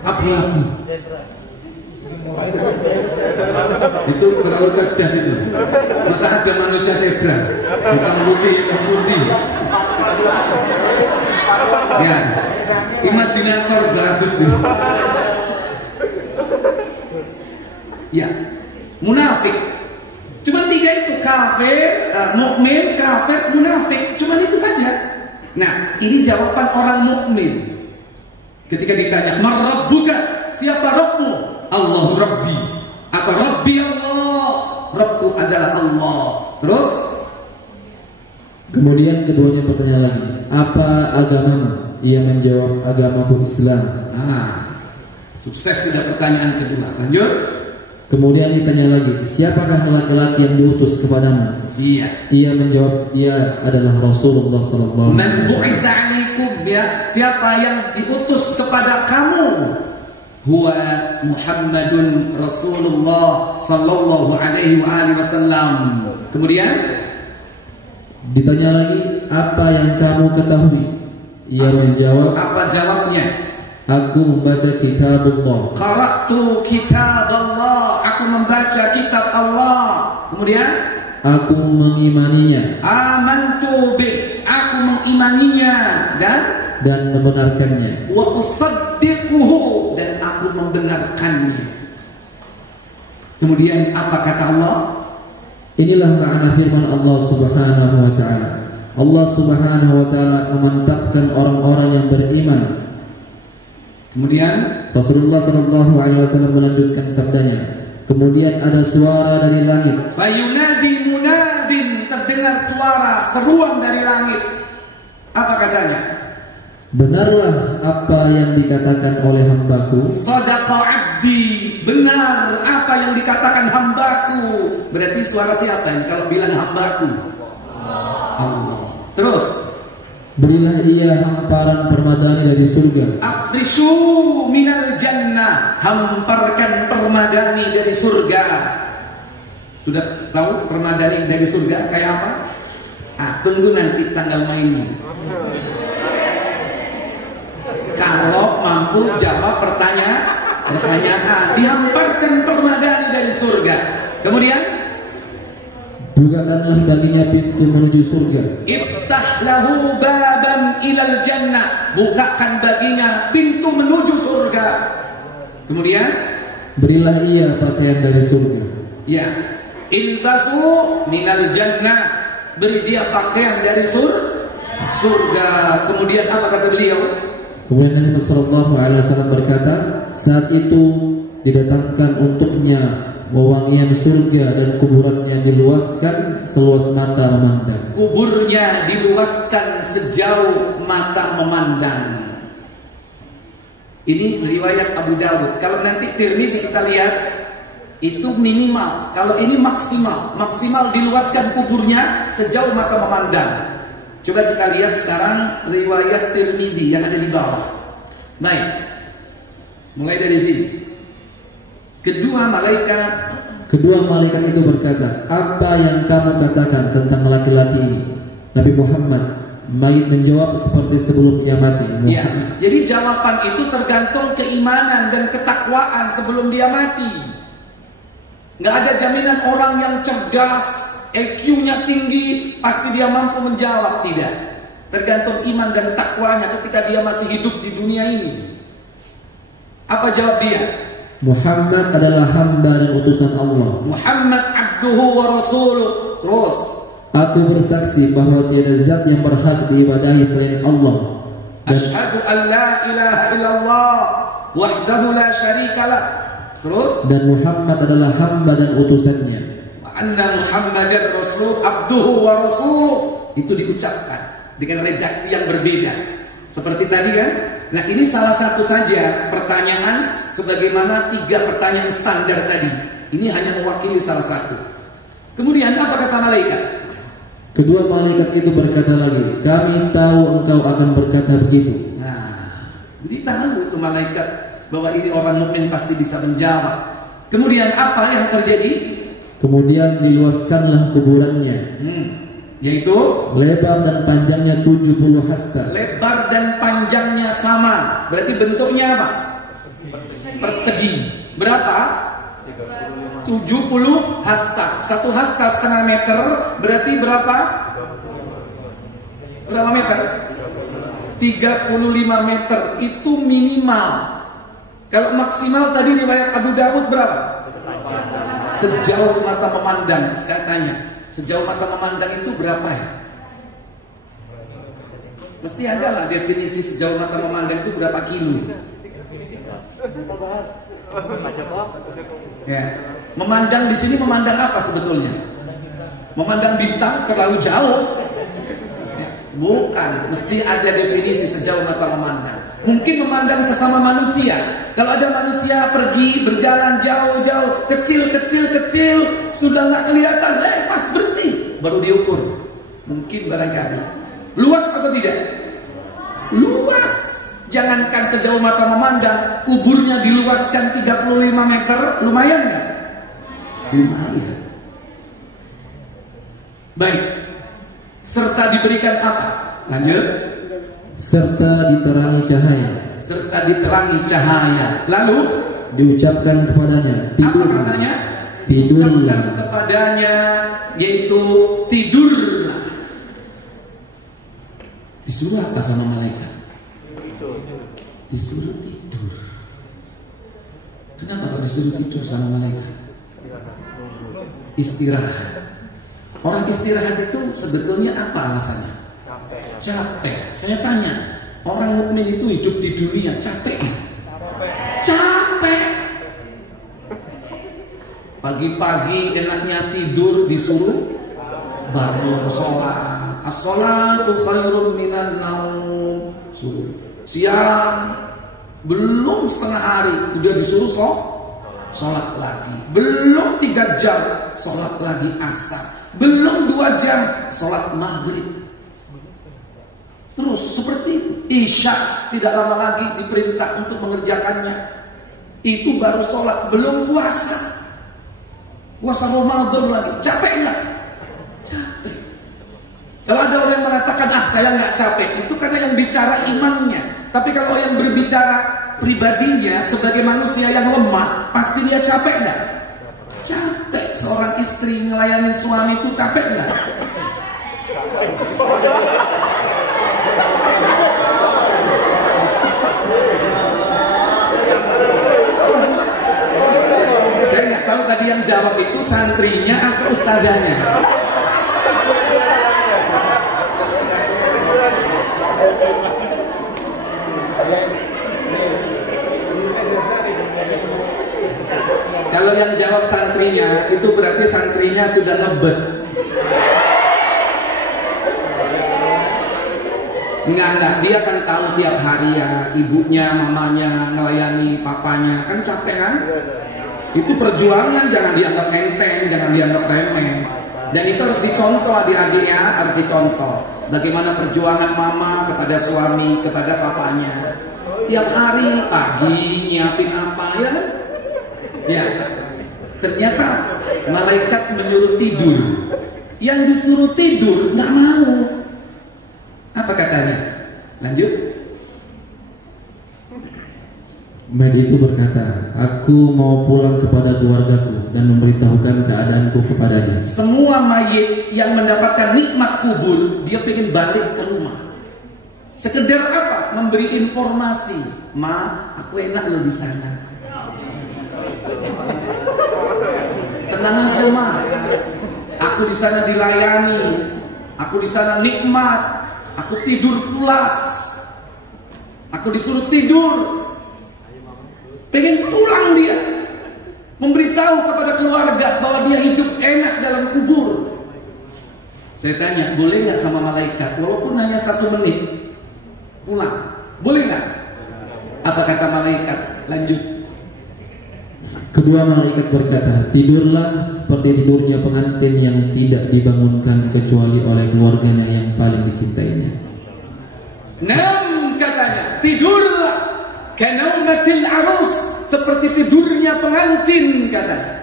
Abu-abu. Itu terlalu cerdas itu. Masa ada manusia zebra? Hitam putih. Ya, imajinator bagus tuh. Ya, munafik. Cuma 3 itu, kafir, mukmin, kafir, munafik. Cuma itu saja. Nah, ini jawaban orang mukmin. Ketika ditanya, "Man rabbuka?" Siapa Rabbmu? Allahu Rabbi. Atau Rabbi Allah. Rabbku adalah Allah. Terus kemudian keduanya bertanya lagi, apa agamamu? Ia menjawab, agamaku Islam. Sukses tidak pertanyaan kedua. Lanjut. Kemudian ditanya lagi, siapakah laki-laki yang diutus kepadamu? Iya. Ia menjawab, ia adalah Rasulullah sallallahu alaihi wasallam. Ya, siapa yang diutus kepada kamu? Huwa Muhammadun Rasulullah sallallahu alaihi wasallam. Kemudian ditanya lagi, apa yang kamu ketahui? Ia menjawab, apa jawabnya? Aku membaca kitab Allah. Qara'tu kitab Allah. Aku membaca kitab Allah. Kemudian aku mengimaninya. Amantu bih. Aku mengimaninya dan membenarkannya. Wa usaddiquhu. Dan aku membenarkannya. Kemudian apa kata Allah? Inilah makna firman Allah Subhanahu wa taala. Allah Subhanahu wa taala memantapkan orang-orang yang beriman. Kemudian Rasulullah sallallahu alaihi wasallam melanjutkan sabdanya. Kemudian ada suara dari langit. Fayunadi munadin, terdengar suara seruan dari langit. Apa katanya? Benarlah apa yang dikatakan oleh hambaku. Shadaqa abdi, benar apa yang dikatakan hambaku. Berarti suara siapa ini kalau bilang hambaku? Allah. Terus berilah ia hamparan permadani dari surga. Afrishu minal jannah, hamparkan permadani dari surga. Sudah tahu permadani dari surga kayak apa? Tunggu nanti tanggal mainnya. Kalau mampu jawab pertanyaan, dihamparkan permadani dari surga. Kemudian bukakanlah baginya pintu menuju surga. Iftah lahu baban ilal jannah, bukakan baginya pintu menuju surga. Kemudian berilah ia pakaian dari surga. Ya, ilbasu minal jannah, beri dia pakaian dari surga. Kemudian apa kata beliau? Kemudian Nabi sallallahu alaihi wasallam berkata, saat itu didatangkan untuknya wewangian surga dan kuburannya diluaskan seluas mata memandang. Kuburnya diluaskan sejauh mata memandang. Ini riwayat Abu Dawud. Kalau nanti Tirmidzi kita lihat itu minimal. Kalau ini maksimal. Maksimal diluaskan kuburnya sejauh mata memandang. Coba kita lihat sekarang riwayat Tirmidzi yang ada di bawah. Baik. Mulai dari sini. Kedua malaikat Kedua malaikat itu berkata, apa yang kamu katakan tentang laki-laki ini? Nabi Muhammad mayit menjawab seperti sebelum ia mati. Ya, jadi jawaban itu tergantung keimanan dan ketakwaan sebelum dia mati. Nggak ada jaminan orang yang cerdas, IQ-nya tinggi, pasti dia mampu menjawab. Tidak. Tergantung iman dan takwanya ketika dia masih hidup di dunia ini. Apa jawab dia? Muhammad adalah hamba dan utusan Allah. Muhammad abduhu wa rasuluh. Terus, aku bersaksi bahwa tiada zat yang berhak diibadahi selain Allah. Asyhadu an la ilaha illallah wahdahu la syarikalah. Terus, dan Muhammad adalah hamba dan utusannya. Wa anna Muhammadar rasul abduhu wa rasuluh. Itu diucapkan dengan redaksi yang berbeda. Seperti tadi kan? Nah, ini salah satu saja pertanyaan sebagaimana 3 pertanyaan standar tadi. Ini hanya mewakili salah satu. Kemudian apa kata malaikat? Kedua malaikat itu berkata lagi, kami tahu engkau akan berkata begitu. Nah, jadi tahu itu malaikat bahwa ini orang mukmin pasti bisa menjawab. Kemudian apa yang terjadi? Kemudian diluaskanlah kuburannya. Yaitu lebar dan panjangnya 70 hasta. Lebar dan panjangnya sama. Berarti bentuknya apa? Persegi. Berapa? 70 hasta. 1 hasta setengah meter. Berarti berapa? Berapa meter? 35 meter. Itu minimal. Kalau maksimal tadi riwayat Abu Dawud berapa? Sejauh mata memandang. Saya tanya, sejauh mata memandang itu berapa ya? Mesti ada lah definisi sejauh mata memandang itu berapa kilo. Ya. Memandang di sini memandang apa sebetulnya? Memandang bintang terlalu jauh? Ya. Bukan, mesti ada definisi sejauh mata memandang. Mungkin memandang sesama manusia. Kalau ada manusia pergi berjalan jauh-jauh, kecil, sudah nggak kelihatan, pas berhenti, baru diukur. Mungkin barangkali. Luas atau tidak? Luas. Jangankan sejauh mata memandang, kuburnya diluaskan 35 meter, lumayan nggak? Lumayan. Baik. Serta diberikan apa? Lanjut. Serta diterangi cahaya. Serta diterangi cahaya. Lalu diucapkan kepadanya, tidur. Apa katanya? Tidurlah. Diucapkan kepadanya, yaitu tidurlah. Disuruh apa sama malaikat? Disuruh tidur. Kenapa kok disuruh tidur sama malaikat? Istirahat. Orang istirahat itu sebetulnya apa alasannya? Capek. Saya tanya, orang mukmin itu hidup di dunia capek? Capek. Pagi-pagi enaknya tidur, disuruh bangun sholat. As-sholatu khairun minan naum. Siang belum setengah hari udah disuruh sholat lagi. Belum 3 jam sholat lagi asar. Belum 2 jam sholat maghrib. Terus seperti itu. Isya tidak lama lagi diperintah untuk mengerjakannya. Itu baru sholat, belum puasa. Puasa Ramadan lagi. Capek nggak? Capek. Kalau ada orang yang mengatakan, saya nggak capek, itu karena yang bicara imannya. Tapi kalau yang berbicara pribadinya sebagai manusia yang lemah, pasti dia capek nggak? Capek. Seorang istri melayani suami itu capek nggak? Saya nggak tahu tadi yang jawab itu santrinya atau ustazahnya. Kalau yang jawab santrinya, itu berarti santrinya sudah ngebet. Enggak, dia kan tahu tiap hari ya, ibunya, mamanya, ngelayani papanya, kan capek kan? Itu perjuangan, jangan dianggap enteng, jangan dianggap remeh. Dan itu harus dicontoh adik-adiknya, harus dicontoh. Bagaimana perjuangan mama kepada suami, kepada papanya. Tiap hari pagi nyiapin apa ya kan? Ya, ternyata Malaikat menyuruh tidur. Yang disuruh tidur nggak mau. Apa katanya? Lanjut. Mayit itu berkata, aku mau pulang kepada keluargaku dan memberitahukan keadaanku kepadanya. Semua mayit yang mendapatkan nikmat kubur, dia pengen balik ke rumah. Sekedar apa? Memberi informasi. Ma, aku enak loh di sana. Tenang aja, Ma. Aku di sana dilayani. Aku di sana nikmat. Aku tidur pulas. Aku disuruh tidur. Pengen pulang dia, memberitahu kepada keluarga bahwa dia hidup enak dalam kubur. Saya tanya, boleh nggak sama malaikat, walaupun hanya 1 menit pulang, boleh nggak? Apa kata malaikat? Lanjut. Kedua malaikat berkata, tidurlah seperti tidurnya pengantin yang tidak dibangunkan kecuali oleh keluarganya yang paling dicintainya. Katanya, tidurlah kanaumatil arus, seperti tidurnya pengantin katanya.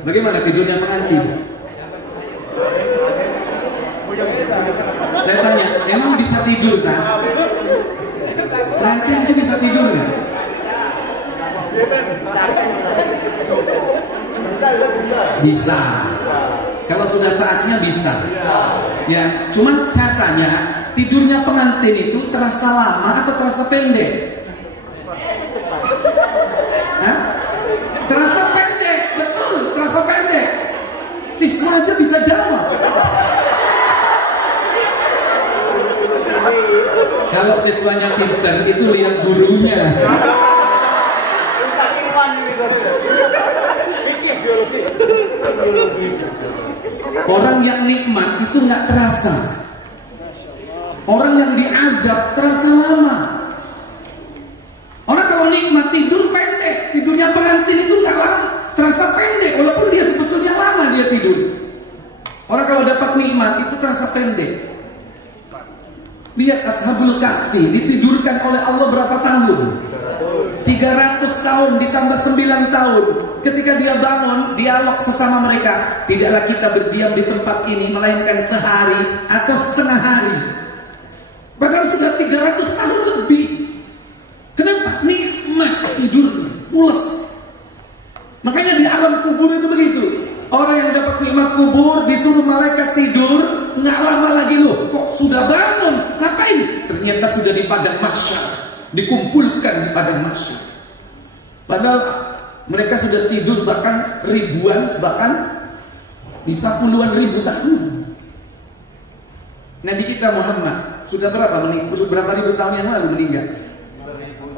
Bagaimana tidurnya pengantin? Saya tanya, emang bisa tidur kan? Pengantin itu bisa tidur kan? Bisa. Kalau sudah saatnya bisa. Ya, cuman saya tanya, tidurnya pengantin itu terasa lama atau terasa pendek? Hah? Terasa pendek, betul, terasa pendek. Siswa aja bisa jawab. Kalau siswanya pintar, itu lihat gurunya. Orang yang nikmat itu nggak terasa. Orang yang diazab terasa lama. Orang kalau nikmat tidur pendek, tidurnya pengantin itu nggak lama, terasa pendek, walaupun dia sebetulnya lama dia tidur. Orang kalau dapat nikmat itu terasa pendek. Lihat Ashabul Kahfi ditidurkan oleh Allah berapa tahun? 300 tahun ditambah 9 tahun. Ketika dia bangun, dialog sesama mereka, tidaklah kita berdiam di tempat ini melainkan sehari atau setengah hari. Padahal sudah 300 tahun lebih. Kenapa? Nikmat tidurnya, pulas. Makanya di alam kubur itu begitu. Orang yang dapat nikmat kubur disuruh malaikat tidur, nggak lama lagi loh. Kok sudah bangun? Ngapain? Ternyata sudah di padang mahsyar, dikumpulkan di padang mahsyar. Padahal mereka sudah tidur bahkan ribuan, bahkan bisa puluhan ribu tahun. Nabi kita Muhammad sudah berapa ribu tahun yang lalu meninggal?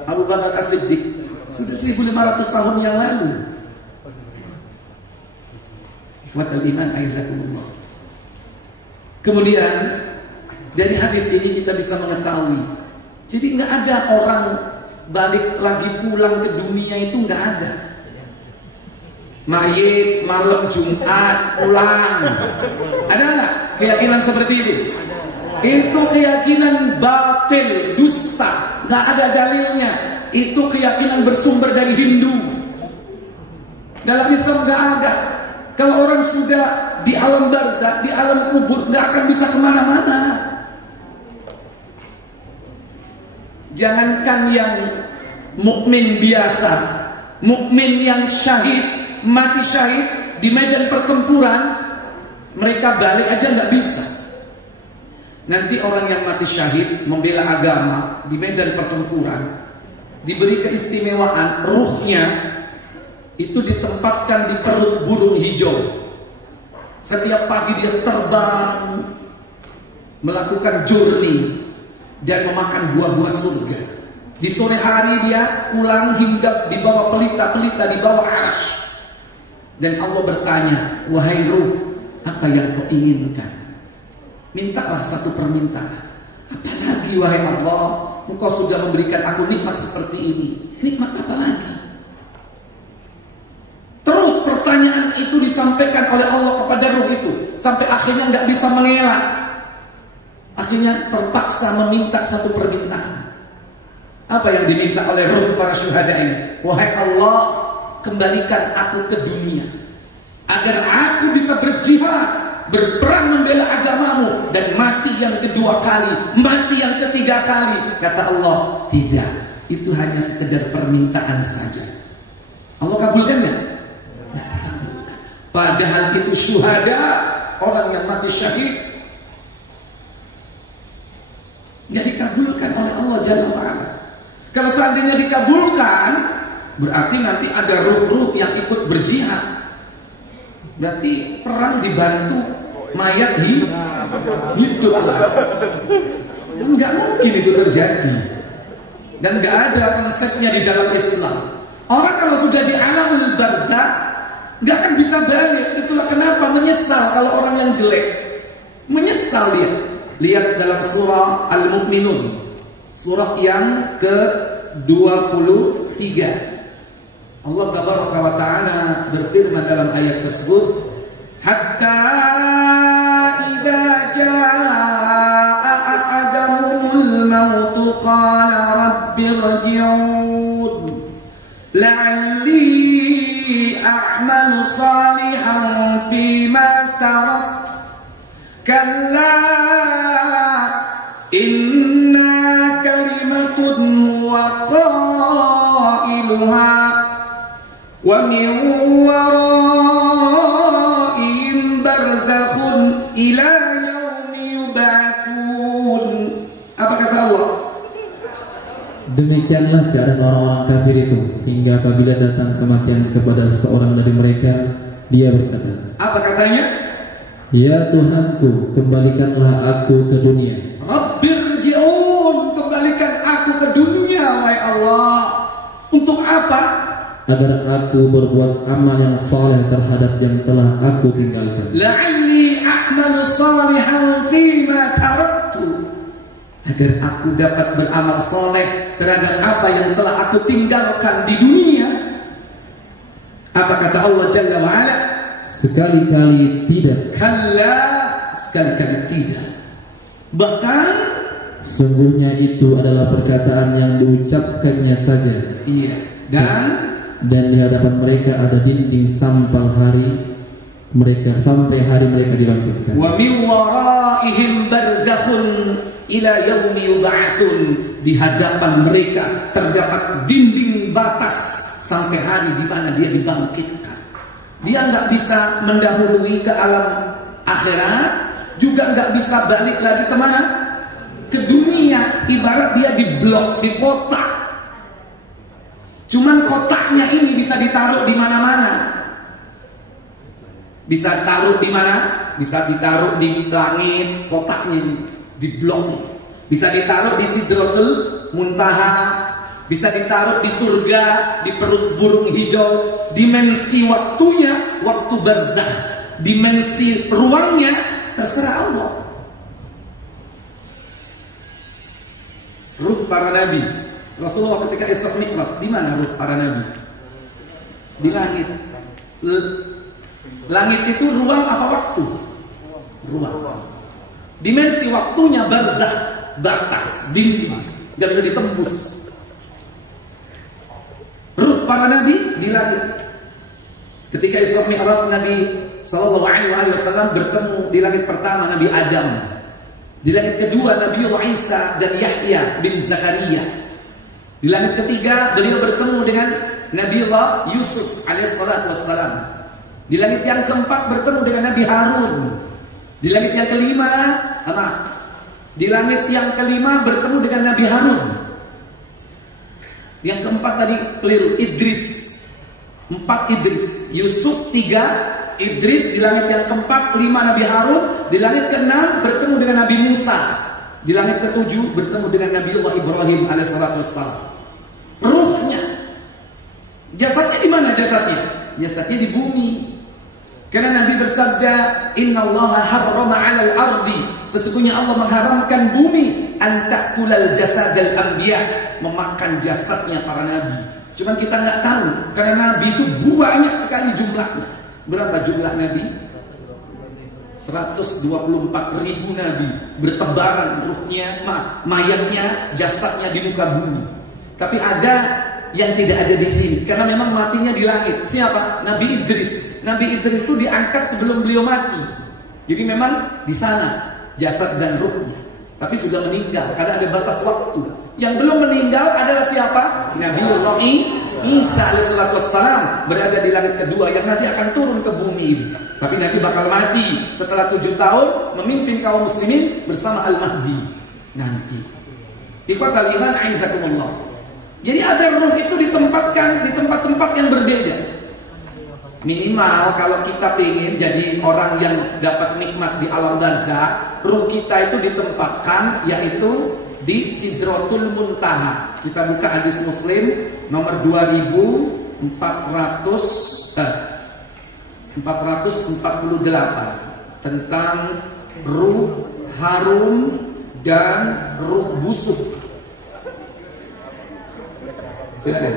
Abu Bakar As-Siddiq sudah 1500 tahun yang lalu. Ikhwatul iman aizakumullah. Kemudian dari hadis ini kita bisa mengetahui, jadi nggak ada orang balik lagi pulang ke dunia itu nggak ada. Mayit malam Jumat pulang, ada nggak keyakinan seperti itu? Itu keyakinan batil, dusta, nggak ada dalilnya. Itu keyakinan bersumber dari Hindu. Dalam Islam nggak ada. Kalau orang sudah di alam barzakh, di alam kubur, nggak akan bisa kemana-mana. Jangankan yang mukmin biasa, mukmin yang syahid, mati syahid di medan pertempuran, mereka balik aja nggak bisa. Nanti orang yang mati syahid membela agama di medan pertempuran diberi keistimewaan, ruhnya itu ditempatkan di perut burung hijau. Setiap pagi dia terbang melakukan journey dan memakan buah-buah surga. Di sore hari dia pulang hinggap di bawah pelita-pelita, di bawah arsy. Dan Allah bertanya, wahai ruh, apa yang kau inginkan? Mintalah satu permintaan. Apalagi wahai Allah, engkau sudah memberikan aku nikmat seperti ini. Nikmat apa lagi? Terus pertanyaan itu disampaikan oleh Allah kepada ruh itu, sampai akhirnya nggak bisa mengelak. Akhirnya terpaksa meminta satu permintaan. Apa yang diminta oleh ruh para syuhada ini? Wahai Allah, kembalikan aku ke dunia. agar aku bisa berjihad, berperang membela agamamu, dan mati yang kedua kali, mati yang ketiga kali. Kata Allah, tidak, itu hanya sekedar permintaan saja. Allah kabulkan nggak? Padahal itu syuhada, orang yang mati syahid, nggak dikabulkan oleh Allah Jalla wa'ala. Kalau seandainya dikabulkan, berarti nanti ada ruh-ruh yang ikut berjihad. Berarti perang dibantu, mayat hidup lah. Nggak mungkin itu terjadi. Dan nggak ada konsepnya di dalam Islam. Orang kalau sudah di alamul barzakh nggak akan bisa balik. Itulah kenapa menyesal kalau orang yang jelek. Menyesal dia. Lihat dalam surah Al-Mu'minun, surah yang ke-23. Allah tabaraka wa ta'ala berfirman dalam ayat tersebut, hatta idza jaa ahadahumul maut qala rabbi irji'un la'alli a'malu salihan fima taraktu kalla inna kalimatun huwa qailuha wa min waraihim barzakhun ila yaumi yub'atsun. Apa kata Allah? Demikianlah keadaan orang-orang kafir itu, hingga apabila datang kematian kepada seseorang dari mereka, dia berkata, apa katanya? Ya Tuhanku, kembalikanlah aku ke dunia. Rabbirji'un, kembalikan aku ke dunia, wahai Allah. Untuk apa? Agar aku berbuat amal yang saleh terhadap yang telah aku tinggalkan. La'alli a'malu salihan fima taraktu, agar aku dapat beramal saleh terhadap apa yang telah aku tinggalkan di dunia. Apa kata Allah Jalla wa'ala? Sekali-kali tidak. Kalla, sekali-kali tidak. Bahkan sungguhnya itu adalah perkataan yang diucapkannya saja. Iya. Dan di hadapan mereka ada dinding sampai hari mereka dibangkitkan. Wa min waraihim barzakhun ila yaumi yub'atsun. Di hadapan mereka terdapat dinding batas sampai hari di mana dia dibangkitkan. Dia nggak bisa mendahului ke alam akhirat, juga nggak bisa balik lagi ke mana? Ke dunia. Ibarat dia diblok, di kotak. Cuman kotaknya ini bisa ditaruh di mana-mana. Bisa ditaruh di mana? Bisa ditaruh di langit, kotaknya di blok. Bisa ditaruh di Sidratul Muntaha. Bisa ditaruh di surga, di perut burung hijau. Dimensi waktunya, waktu barzakh. Dimensi ruangnya, terserah Allah. Ruh para nabi, Rasulullah ketika Isra Mi'raj, di mana ruh para nabi? Di langit. Langit itu ruang apa waktu? Ruang. Dimensi waktunya barzakh, batas, dinding, nggak bisa ditembus. Ruh para nabi di langit. Ketika Isra Mi'raj, Nabi sallallahu alaihi wasallam bertemu di langit pertama Nabi Adam. Di langit kedua Nabi Isa dan Yahya bin Zakaria. Di langit ketiga beliau bertemu dengan Nabi Yusuf alaihissalatu wassalam. Di langit yang keempat bertemu dengan Nabi Harun. Di langit yang kelima, di langit yang kelima bertemu dengan Nabi Harun. Yang keempat tadi keliru, Idris. 4 Idris, Yusuf 3, Idris. Di langit yang keempat 5 Nabi Harun. Di langit ke-6 bertemu dengan Nabi Musa. Di langit ke-7 bertemu dengan Nabi Allah Ibrahim alaihissalatu wassalam. Ruhnya, jasadnya di mana jasadnya? Jasadnya di bumi. Karena Nabi bersabda, Innallaha harrama 'alal ardi, sesungguhnya Allah mengharamkan bumi an ta'kulal jasadal anbiya, memakan jasadnya para nabi. Cuman kita nggak tahu, karena nabi itu banyak sekali jumlahnya. Berapa jumlah nabi? 124.000 nabi bertebaran ruhnya, mayatnya, jasadnya di muka bumi. Tapi ada yang tidak ada di sini, karena memang matinya di langit. Siapa? Nabi Idris. Nabi Idris itu diangkat sebelum beliau mati. Jadi memang di sana jasad dan ruhnya, tapi sudah meninggal karena ada batas waktu. Yang belum meninggal adalah siapa? Nabiullah Isa alaihissalatu wassalam, berada di langit kedua yang nanti akan turun ke bumi. Tapi nanti bakal mati setelah 7 tahun memimpin kaum muslimin bersama Al-Mahdi nanti. Ikhwatal iman aizakumullah. Jadi ada ruh itu ditempatkan di tempat-tempat yang berbeda. Minimal kalau kita ingin jadi orang yang dapat nikmat di alam barzakh, ruh kita itu ditempatkan yaitu di Sidratul Muntaha. Kita buka hadis Muslim nomor 2448 tentang ruh harum dan ruh busuk. Silakan.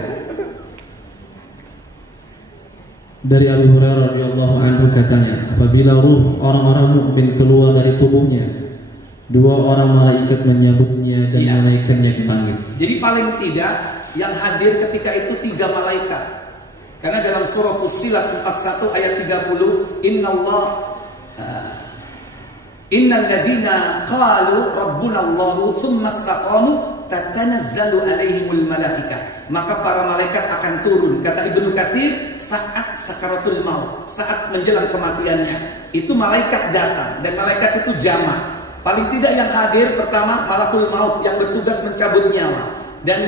Dari Abu Hurairah radhiyallahu anhu katanya, apabila ruh orang-orang mukmin keluar dari tubuhnya, 2 orang malaikat menyambutnya dan menaikkannya ke langit. Jadi paling tidak yang hadir ketika itu 3 malaikat. Karena dalam surah Fussilat 41 ayat 30, innal ladzina qalu rabbunallahu tsumma istaqamu tatanazzalu alaihimul malaikah. Maka para malaikat akan turun. Kata Ibnu Katsir, saat sakaratul maut, saat menjelang kematiannya, itu malaikat datang dan malaikat itu jamak. Paling tidak yang hadir pertama malakul maut yang bertugas mencabut nyawa, dan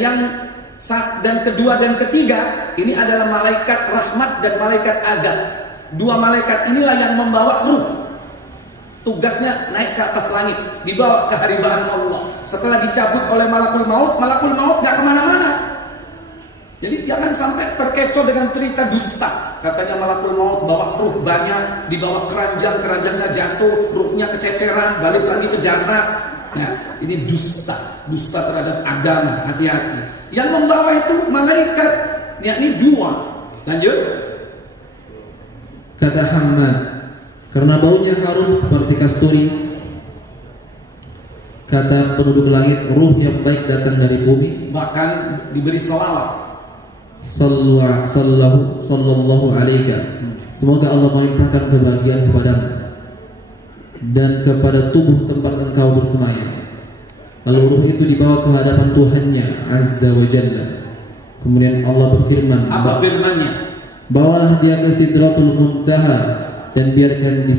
kedua dan ketiga ini adalah malaikat rahmat dan malaikat adab. 2 malaikat inilah yang membawa ruh. Tugasnya naik ke atas langit, dibawa ke hariban Allah. Setelah dicabut oleh malakul maut nggak kemana-mana. Jadi jangan sampai terkecoh dengan cerita dusta. Katanya malakul maut bawa ruh banyak, dibawa keranjangnya jatuh, ruhnya kececeran, balik lagi ke jasad. Nah, ini dusta terhadap agama. Hati-hati. Yang membawa itu malaikat, yakni 2. Lanjut. Kata Hammad, karena baunya harum seperti kasturi. Kata penduduk langit, ruh yang baik datang dari bumi. Bahkan diberi salawat. Sallallahu alaihi. Semoga Allah melimpahkan kebahagiaan kepadamu dan kepada tubuh tempat engkau bersemayam. Lalu ruh itu dibawa ke hadapan Tuhannya Azza wa Jalla. Kemudian Allah berfirman, apa firman-Nya? Bawalah dia ke Sidratul Muntaha dan biarkan di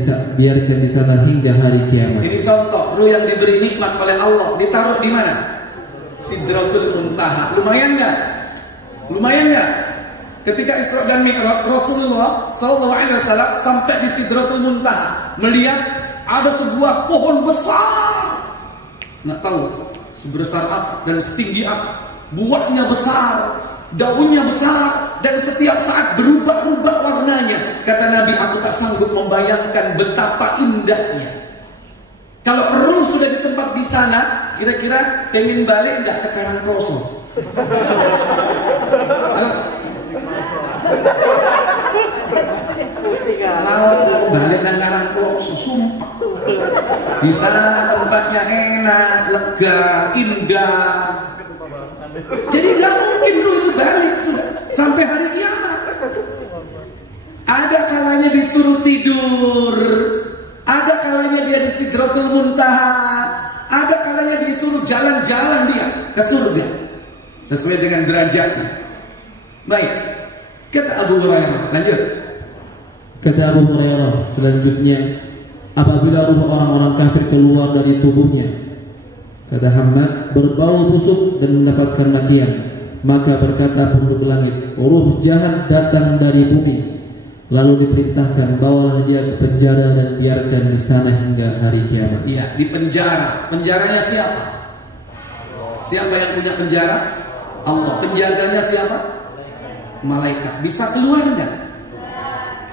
sana hingga hari kiamat. Ini contoh ruh yang diberi nikmat oleh Allah, ditaruh di mana? Sidratul Muntaha. Lumayan nggak? Ketika Isra dan Mi'raj, Rasulullah SAW sampai di Sidratul Muntaha, melihat ada sebuah pohon besar. Nggak tahu sebesar apa dan setinggi apa. Buahnya besar, daunnya besar, dan setiap saat berubah-ubah warnanya. Kata Nabi, aku tak sanggup membayangkan betapa indahnya. Kalau ruh sudah di tempat di sana, kira-kira pengen balik enggak ke Karangproso? Kalau balik ke Karangproso, sumpah. Di sana tempatnya enak, lega, indah. Jadi gak mungkin ruh itu balik sampai hari kiamat. Ada kalanya disuruh tidur, ada kalanya dia di Sidratul Muntaha, ada kalanya disuruh jalan-jalan dia ke surga sesuai dengan derajatnya. Baik, kata Abu Hurairah, lanjut. Kata Abu Hurairah selanjutnya, apabila ruh orang-orang kafir keluar dari tubuhnya, kata Hammad, berbau busuk dan mendapatkan makian, maka berkata penduduk langit, ruh jahat datang dari bumi. Lalu diperintahkan, bawalah dia ke penjara dan biarkan di sana hingga hari kiamat. Iya, di penjara. Penjaranya siapa? Siapa yang punya penjara? Allah. Penjaganya siapa? Malaikat. Bisa keluar enggak?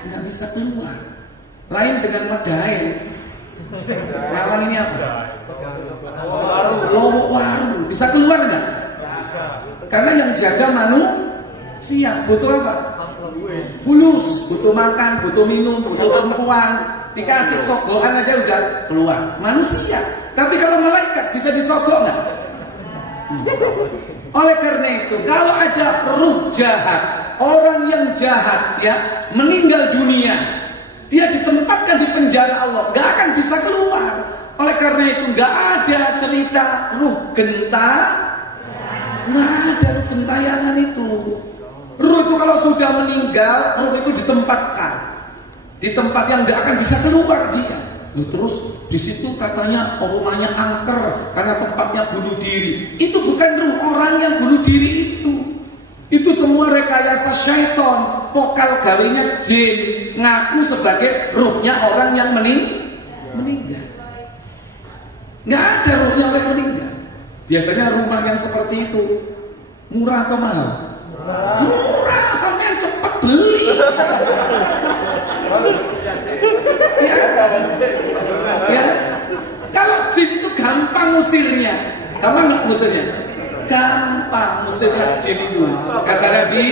Enggak bisa keluar. Lain dengan Madain. Malang ini apa? Lowok Waru. Bisa keluar enggak? Karena yang jaga manusia. Butuh apa? Fulus. Butuh makan, butuh minum, butuh perempuan. Dikasih sogokan aja udah keluar. Manusia. Tapi kalau malaikat bisa disogok enggak? Oleh karena itu, kalau ada ruh jahat, orang yang jahat ya meninggal dunia, dia ditempatkan di penjara Allah, gak akan bisa keluar. Oleh karena itu gak ada cerita ruh genta, gak ada ruh gentayangan itu. Ruh itu kalau sudah meninggal, ruh itu ditempatkan di tempat yang gak akan bisa keluar dia. Terus di situ katanya rumahnya angker karena tempatnya bunuh diri. Itu bukan ruh orang yang bunuh diri itu. Itu semua rekayasa syaitan, pokal gawinya jin, ngaku sebagai ruhnya orang yang meninggal. Nggak ada ruhnya orang yang meninggal. Biasanya rumah yang seperti itu murah atau mahal? Murah, sampai cepat beli. Ya. Kalau jin itu gampang ngusirnya. Gampang nggak ngusirnya? Gampang ngusirnya jin itu. Kata Nabi,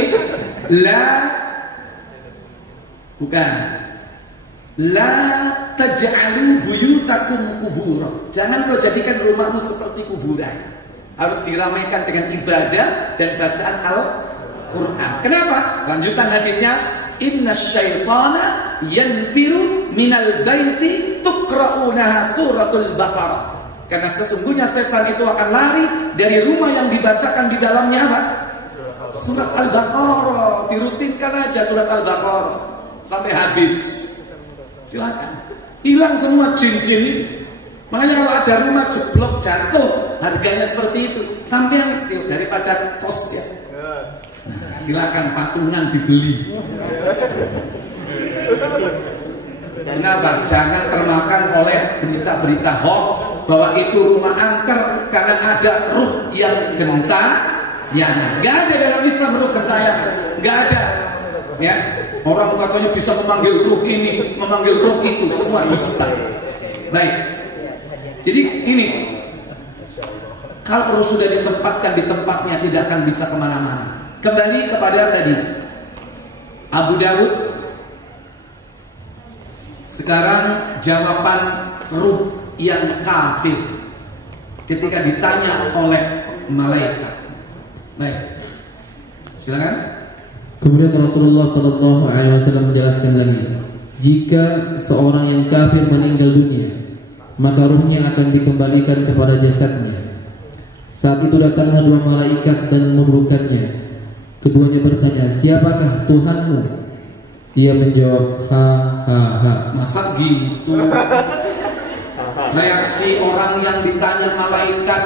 la taj'alu buyutakum kubura. Jangan kau jadikan rumahmu seperti kuburan. Harus diramaikan dengan ibadah dan bacaan Al-Quran. Kenapa? Lanjutan hadisnya, inna syaitana yanfiru minal baiti tukra'unaha suratul Baqarah. Karena sesungguhnya setan itu akan lari dari rumah yang dibacakan di dalamnya apa? Surat Al-Baqarah. Dirutinkan aja surat Al-Baqarah sampai habis. Silakan. Hilang semua jin-jin itu. Makanya kalau ada rumah jeblok jatuh, harganya seperti itu. Sampai itu daripada kos ya. Nah, silakan patungan dibeli. Kenapa? Jangan termakan oleh berita-berita hoax bahwa itu rumah angker karena ada ruh yang gentayangan. Gak ada dalam Islam ruh gentayangan. Gak ada. Ya, orang katanya bisa memanggil ruh ini, memanggil ruh itu, semua dusta. Baik. Jadi ini, kalau ruh sudah ditempatkan di tempatnya tidak akan bisa kemana-mana. Kembali kepada tadi Abu Dawud. Sekarang jawaban ruh yang kafir ketika ditanya oleh malaikat. Baik, silakan. Kemudian Rasulullah SAW menjelaskan lagi, jika seorang yang kafir meninggal dunia, maka ruhnya akan dikembalikan kepada jasadnya. Saat itu datanglah dua malaikat dan memerlukannya. Keduanya bertanya, siapakah Tuhanmu? Dia menjawab, ha ha ha. Masa gitu? Reaksi orang yang ditanya malaikat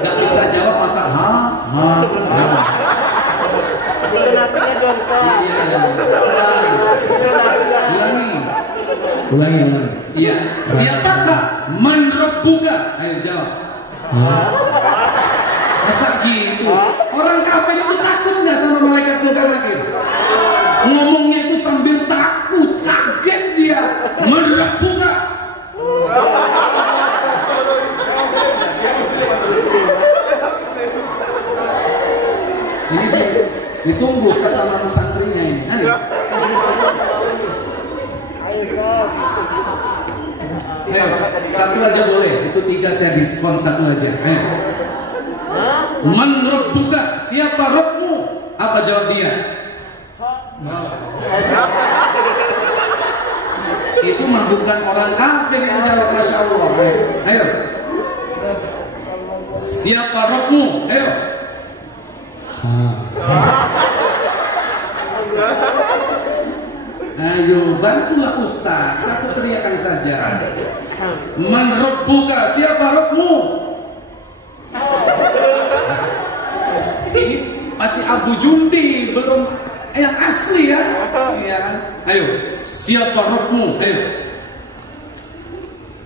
gak bisa jawab, masa ha ha ha. Iya, Ulangi. Iya. Siapakah menrebbuka? Ayo jawab. Masa gitu? Orang kafir itu takut nggak sama malaikat munkar nakir? Ngomongnya itu sambil takut, kaget dia. Menrebbuka. Ini dia. Ditunggu Ustaz sama santrinya ini. Ayo. Ayo, satu aja boleh. Itu 3 saya diskon, satu aja. Ayo. Man rabbuka? Siapa Rabbmu? Apa jawab dia? Itu mah bukan orang kafir yang jawab, Masya Allah. Ayo. Siapa Rabbmu? Ayo. Ayo, bantulah Ustaz. Satu teriakan saja. Man rabbuka? Siapa Rabbmu? Ini masih Abu Jundi, belum yang asli ya. Iya. Ayo, siapa Rabbmu? Ayo.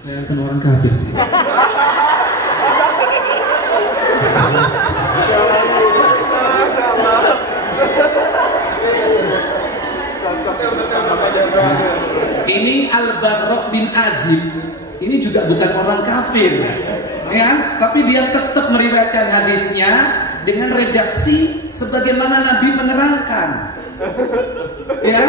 Saya bukan orang kafir sih. Ini Al-Barra bin Azib. Ini juga bukan orang kafir, ya, tapi dia tetap meriwayatkan hadisnya dengan redaksi sebagaimana Nabi menerangkan, ya.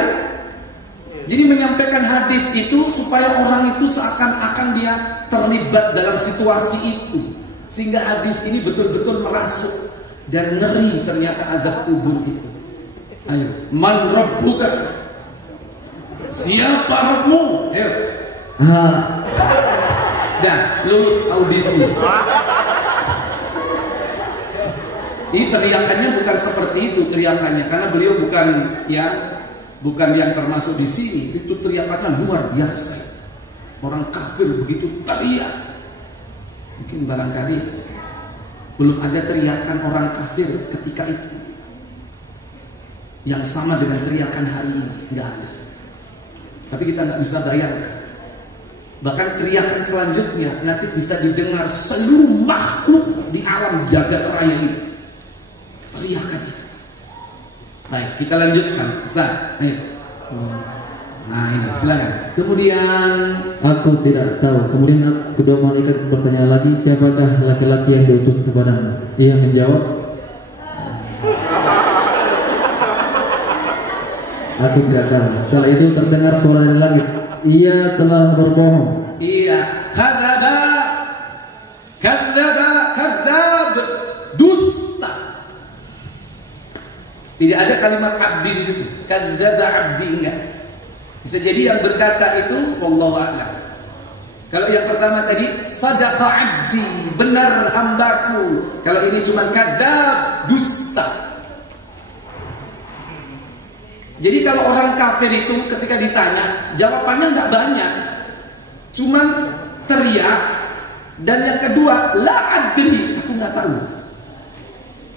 Jadi menyampaikan hadis itu supaya orang itu seakan-akan dia terlibat dalam situasi itu, sehingga hadis ini betul-betul merasuk dan ngeri ternyata azab kubur itu. Ayo, man rabbuka? Siapa Rabbmu? Ayo. Dah, lulus audisi. Ini teriakannya bukan seperti itu teriakannya, karena beliau bukan yang termasuk di sini. Itu teriakannya luar biasa. Orang kafir begitu teriak. Mungkin barangkali belum ada teriakan orang kafir ketika itu yang sama dengan teriakan hari ini, nggak ada. Tapi kita nggak bisa bayangkan. Bahkan teriakan selanjutnya nanti bisa didengar seluruh makhluk di alam jagat raya itu. Teriakan itu. Baik, kita lanjutkan. Ustaz, ayo. Nah ini, silakan. Kemudian aku tidak tahu. Kemudian kedua malaikat bertanya lagi, siapakah laki-laki yang diutus kepadamu? Ia menjawab, aku tidak tahu. Setelah itu terdengar suara dari langit, ia telah berbohong. Iya, kadzaba, kadzab, dusta. Tidak ada kalimat abdi di situ. Kadzaba abdi, enggak. Bisa jadi yang berkata itu wallahu a'lam. Kalau yang pertama tadi sadaqa abdi, benar hambaku. Kalau ini cuma kadzab, dusta. Jadi kalau orang kafir itu ketika ditanya, jawabannya nggak banyak, cuman teriak. Dan yang kedua, la adri, aku nggak tahu.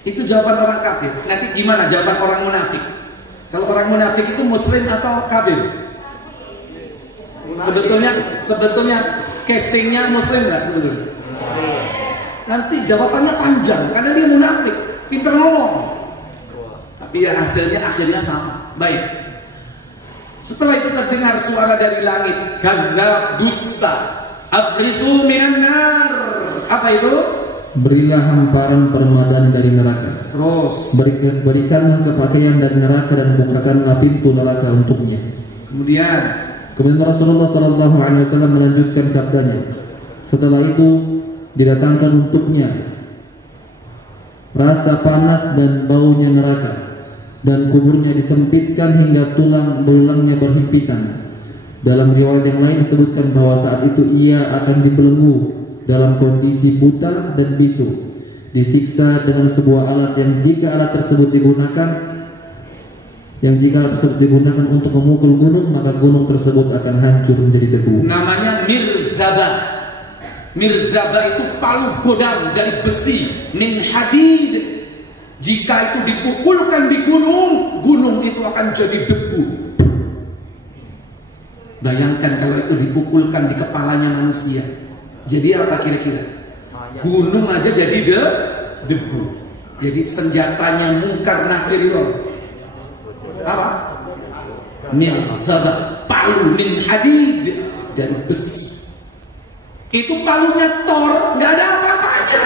Itu jawaban orang kafir. Nanti gimana jawaban orang munafik? Kalau orang munafik itu muslim atau kafir? Sebetulnya casingnya muslim nggak sebetulnya? Nanti jawabannya panjang karena dia munafik, pintar ngomong. Tapi ya hasilnya akhirnya sama. Baik. Setelah itu terdengar suara dari langit, kadzab, dusta, afrisu minan nar. Apa itu? Berilah hamparan permadani dari neraka. Terus berikanlah kepakaian dari neraka dan bukakanlah pintu neraka untuknya. Kemudian Rasulullah SAW melanjutkan sabdanya. Setelah itu didatangkan untuknya rasa panas dan baunya neraka, dan kuburnya disempitkan hingga tulang belulangnya berhimpitan. Dalam riwayat yang lain disebutkan bahwa saat itu ia akan dibelenggu dalam kondisi buta dan bisu, disiksa dengan sebuah alat yang jika alat tersebut digunakan untuk memukul gunung, maka gunung tersebut akan hancur menjadi debu. Namanya mirzabah. Mirzabah itu palu godam dari besi, min hadid. Jika itu dipukulkan di gunung, gunung itu akan jadi debu. Bayangkan kalau itu dipukulkan di kepalanya manusia, jadi apa kira-kira? Gunung aja jadi debu. Jadi senjatanya Munkar Nakir itu apa? Mirzabah, palu min hadid dari besi. Itu palunya Thor, nggak ada apa-apanya.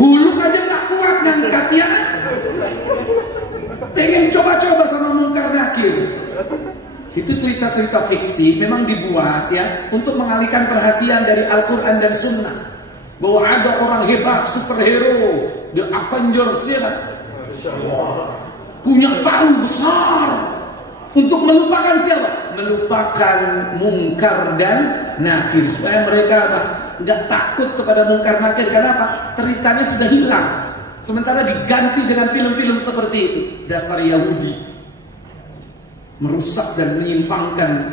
Huluk aja nggak kuat ngangkat ya. Pengen coba-coba sama Munkar Nakir. Itu cerita-cerita fiksi, memang dibuat ya untuk mengalihkan perhatian dari Al-Quran dan Sunnah. Bahwa ada orang hebat, superhero, The Avengers ya, punya palu besar untuk melupakan siapa? Melupakan Munkar dan Nakir, supaya mereka nggak takut kepada Munkar Nakir. Karena apa? Ceritanya sudah hilang. Sementara diganti dengan film-film seperti itu. Dasar Yahudi, merusak dan menyimpangkan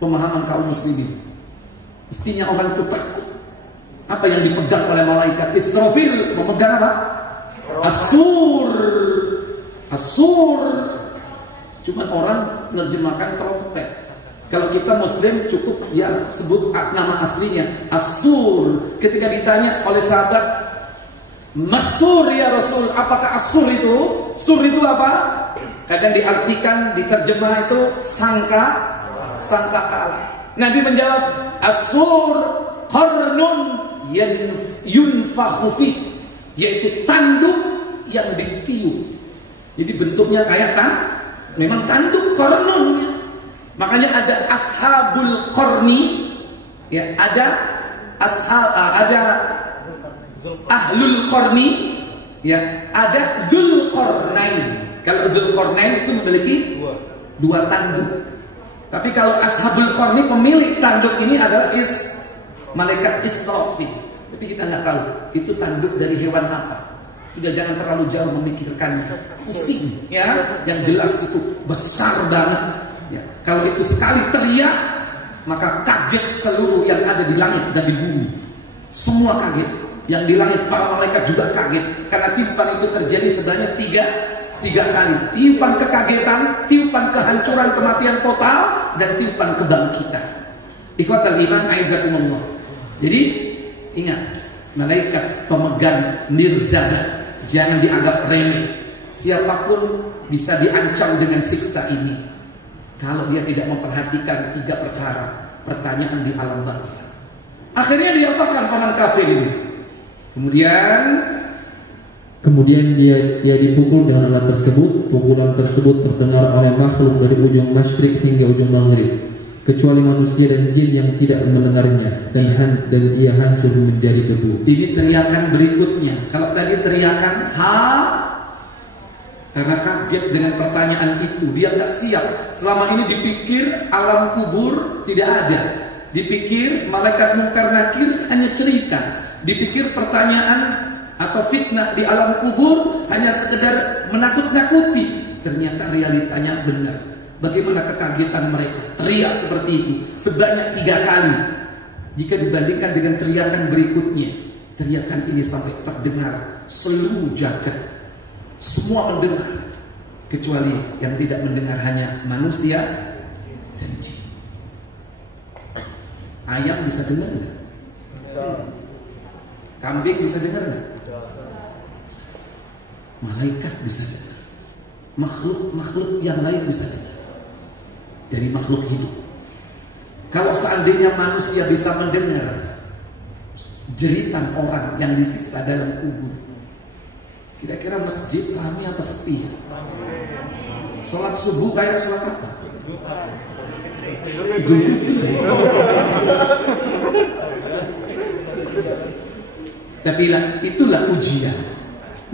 pemahaman kaum muslimin. Mestinya orang itu takut. Apa yang dipegang oleh malaikat Israfil? Memegang apa? As-sur. Cuman orang menerjemahkan trompet. Kalau kita muslim cukup ya sebut nama aslinya As-sur. Ketika ditanya oleh sahabat, Masur ya Rasul, apakah As-sur itu? Sur itu apa? Kadang diartikan, diterjemah itu sangkakala. Nabi menjawab, As-sur qarnun yunfakhu fi, yaitu tanduk yang ditiup. Jadi bentuknya kayak memang tanduk qarnun. Makanya ada ashabul qarni, ya ada ahlul qarni, Ya, ada Dzulqarnain. Kalau Dzulqarnain itu memiliki dua tanduk. Tapi kalau Ashabul Qarni, pemilik tanduk ini adalah malaikat Israfil. Tapi kita nggak tahu itu tanduk dari hewan apa. Sudah jangan terlalu jauh memikirkannya, pusing ya. Yang jelas itu besar banget ya. Kalau itu sekali teriak, maka kaget seluruh yang ada di langit dan di bumi. Semua kaget. Yang di langit para malaikat juga kaget. Karena tiupan itu terjadi sebanyak tiga kali. Tiupan kekagetan, tiupan kehancuran, kematian total, dan tiupan kebangkitan. Ikhwatal iman, aizakumullah. Jadi ingat, malaikat pemegang nirzada jangan dianggap remeh. Siapapun bisa diancam dengan siksa ini kalau dia tidak memperhatikan 3 perkara. Pertanyaan di alam barzakh. Akhirnya diapakan orang kafir ini? Kemudian dia dipukul dengan alat tersebut. Pukulan tersebut terdengar oleh makhluk dari ujung masyrik hingga ujung maghrib, kecuali manusia dan jin yang tidak mendengarnya, dan ia hancur menjadi debu. Ini teriakan berikutnya. Kalau tadi teriakan karena kaget dengan pertanyaan itu, dia nggak siap. Selama ini dipikir alam kubur tidak ada, dipikir malaikat mungkar nakir hanya cerita, dipikir pertanyaan atau fitnah di alam kubur hanya sekedar menakut-nakuti. Ternyata realitanya benar. Bagaimana kekagetan mereka, teriak seperti itu sebanyak 3 kali. Jika dibandingkan dengan teriakan berikutnya, teriakan ini sampai terdengar seluruh jagat. Semua mendengar, kecuali yang tidak mendengar hanya manusia dan jin. Ayam bisa dengar nggak? Kambing bisa dengar nggak? Malaikat bisa dengar. Makhluk yang lain bisa dengar. Dari makhluk hidup. Kalau seandainya manusia bisa mendengar jeritan orang yang disiksa dalam kubur, kira-kira masjid ramai apa sepi? Sholat subuh kayak sholat apa? Idul Fitri. Tapi itulah ujian.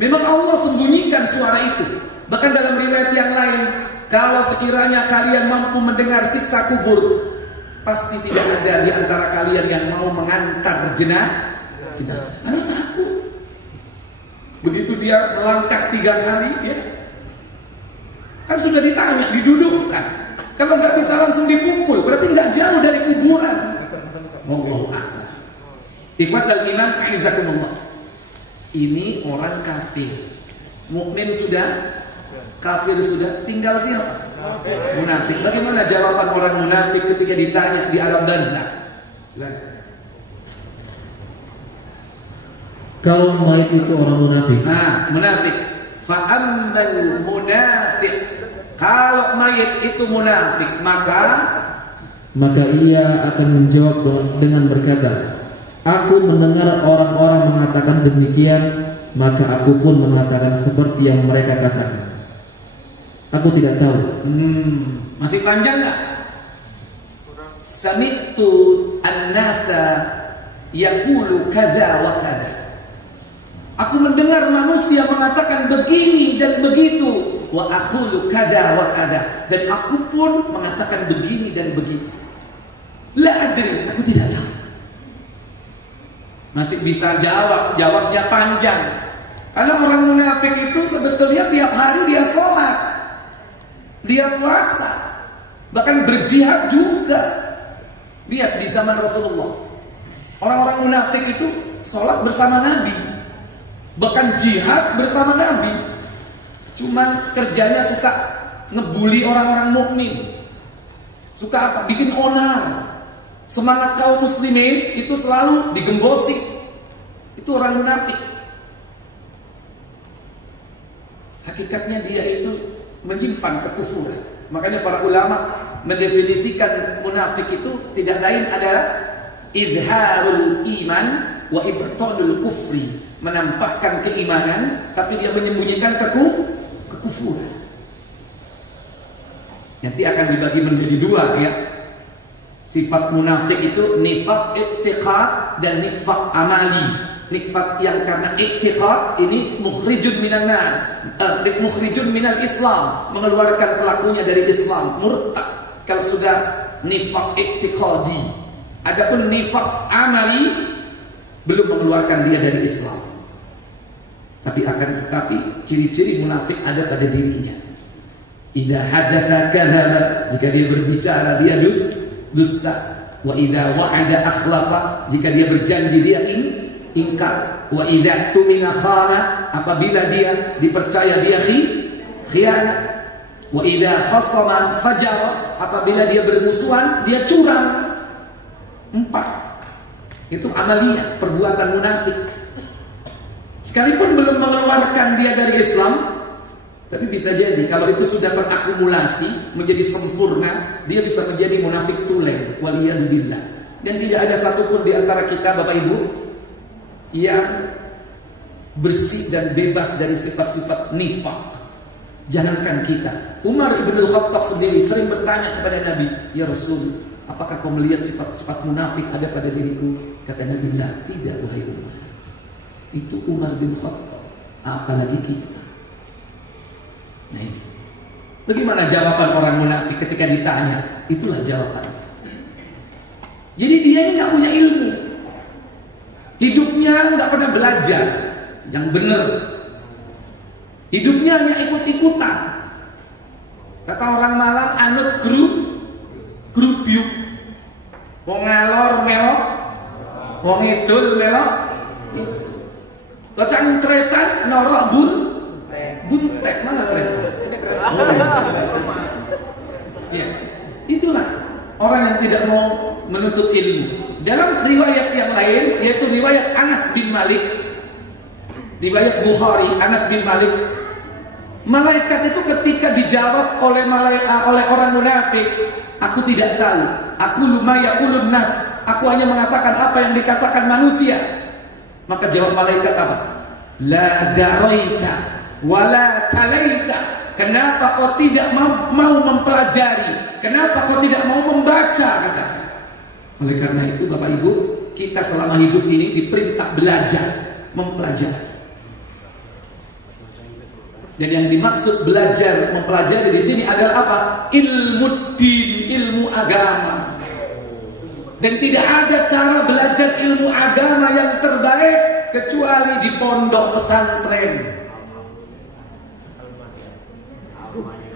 Memang Allah sembunyikan suara itu. Bahkan dalam riwayat yang lain, kalau sekiranya kalian mampu mendengar siksa kubur, pasti tidak ada di antara kalian yang mau mengantar jenazah. Karena takut. Begitu dia melangkah 3 kali, ya, kan sudah ditanya, didudukkan. Kalau nggak bisa langsung dipukul, berarti nggak jauh dari kuburan. Wallahu a'lam. Ikhwatal iman, aizakumullah. Ini orang kafir. Mukmin sudah, kafir sudah, tinggal siapa? Munafik. Bagaimana jawaban orang munafik ketika ditanya di alam barzakh? Silakan. Kalau mayit itu orang munafik. Munafik. Fa'ammal munafik. Kalau mayit itu munafik, maka ia akan menjawab dengan berkata, aku mendengar orang-orang mengatakan demikian, maka aku pun mengatakan seperti yang mereka katakan. Aku tidak tahu. Masih panjang nggak? Sami'tu an-nasa yaqulu kada wa kada. Aku mendengar manusia mengatakan begini dan begitu. Wa aqulu kada wa kada. Dan aku pun mengatakan begini dan begitu. La adri, aku tidak tahu. Masih bisa jawabnya panjang. Karena orang munafik itu sebetulnya tiap hari dia sholat, dia puasa, bahkan berjihad juga. Lihat di zaman Rasulullah, orang-orang munafik itu sholat bersama Nabi, bahkan jihad bersama Nabi. Cuman kerjanya suka ngebully orang-orang mukmin, suka apa? Bikin onar. Semangat kaum muslimin itu selalu digembosi. Itu orang munafik. Hakikatnya dia itu menyimpan kekufuran. Makanya para ulama mendefinisikan munafik itu tidak lain adalah izharul iman wa ibtanul kufri. Menampakkan keimanan tapi dia menyembunyikan kekufuran. Nanti akan dibagi menjadi 2 ya. Sifat munafik itu nifaq i'tiqad dan nifaq amali. Nifaq yang karena i'tiqad ini mukhrijun minan nar, mukhrijun minal Islam, mengeluarkan pelakunya dari Islam, murtad. Kalau sudah nifaq i'tiqadi. Adapun nifaq amali belum mengeluarkan dia dari Islam. Tetapi ciri-ciri munafik ada pada dirinya. Idza hadatsa kadzaba, jika dia berbicara dia dusta. Wa idza wa'ada akhlafa, jika dia berjanji dia ingkar. Wa idza tumina khana, apabila dia dipercaya dia khianat. Wa idza khasama fajara, apabila dia bermusuhan dia curang. 4. Itu amaliyah, perbuatan munafik. Sekalipun belum mengeluarkan dia dari Islam, tapi bisa jadi kalau itu sudah terakumulasi menjadi sempurna, dia bisa menjadi munafik tulen, waliyadzubillah. Dan tidak ada satupun di antara kita Bapak Ibu yang bersih dan bebas dari sifat-sifat nifaq. Jangankan kita, Umar ibn al-Khattab sendiri sering bertanya kepada Nabi, "Ya Rasul, apakah kau melihat sifat-sifat munafik ada pada diriku?" Kata Nabi, "La, tidak wahai Umar." Itu Umar bin Khattab, apalagi kita. Nah, ini. Bagaimana jawaban orang munafik ketika ditanya? Itulah jawabannya. Jadi dia ini nggak punya ilmu, hidupnya nggak pernah belajar yang benar, hidupnya hanya ikut-ikutan. Kata orang Malang, anut grup yuk, wong ngalor melok, wong idul melok. Kocang tretan norok buntek, mana tretan? Ya, itulah orang yang tidak mau menuntut ilmu. Dalam riwayat yang lain, yaitu riwayat Anas bin Malik, riwayat Bukhari, Anas bin Malik, malaikat itu ketika dijawab oleh orang munafik, "Aku tidak tahu, aku lumaya ulun nas, aku hanya mengatakan apa yang dikatakan manusia." Maka jawab malaikat apa? La daraita wala talaita. Kenapa kau tidak mau mempelajari? Kenapa kau tidak mau membaca? Kata. Oleh karena itu Bapak Ibu, kita selama hidup ini diperintah belajar, mempelajari. Dan yang dimaksud belajar, mempelajari di sini adalah apa? Ilmu din, ilmu agama. Dan tidak ada cara belajar ilmu agama yang terbaik kecuali di pondok pesantren.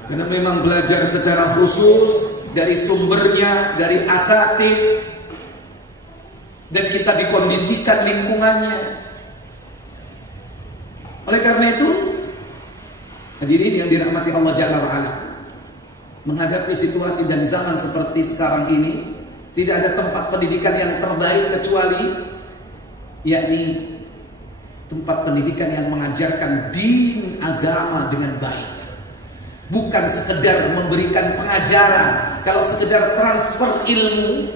Karena memang belajar secara khusus dari sumbernya, dari asatid, dan kita dikondisikan lingkungannya. Oleh karena itu, hadirin yang dirahmati Allah Jalla wa'ala, menghadapi situasi dan zaman seperti sekarang ini, tidak ada tempat pendidikan yang terbaik kecuali yakni tempat pendidikan yang mengajarkan din agama dengan baik. Bukan sekedar memberikan pengajaran. Kalau sekedar transfer ilmu,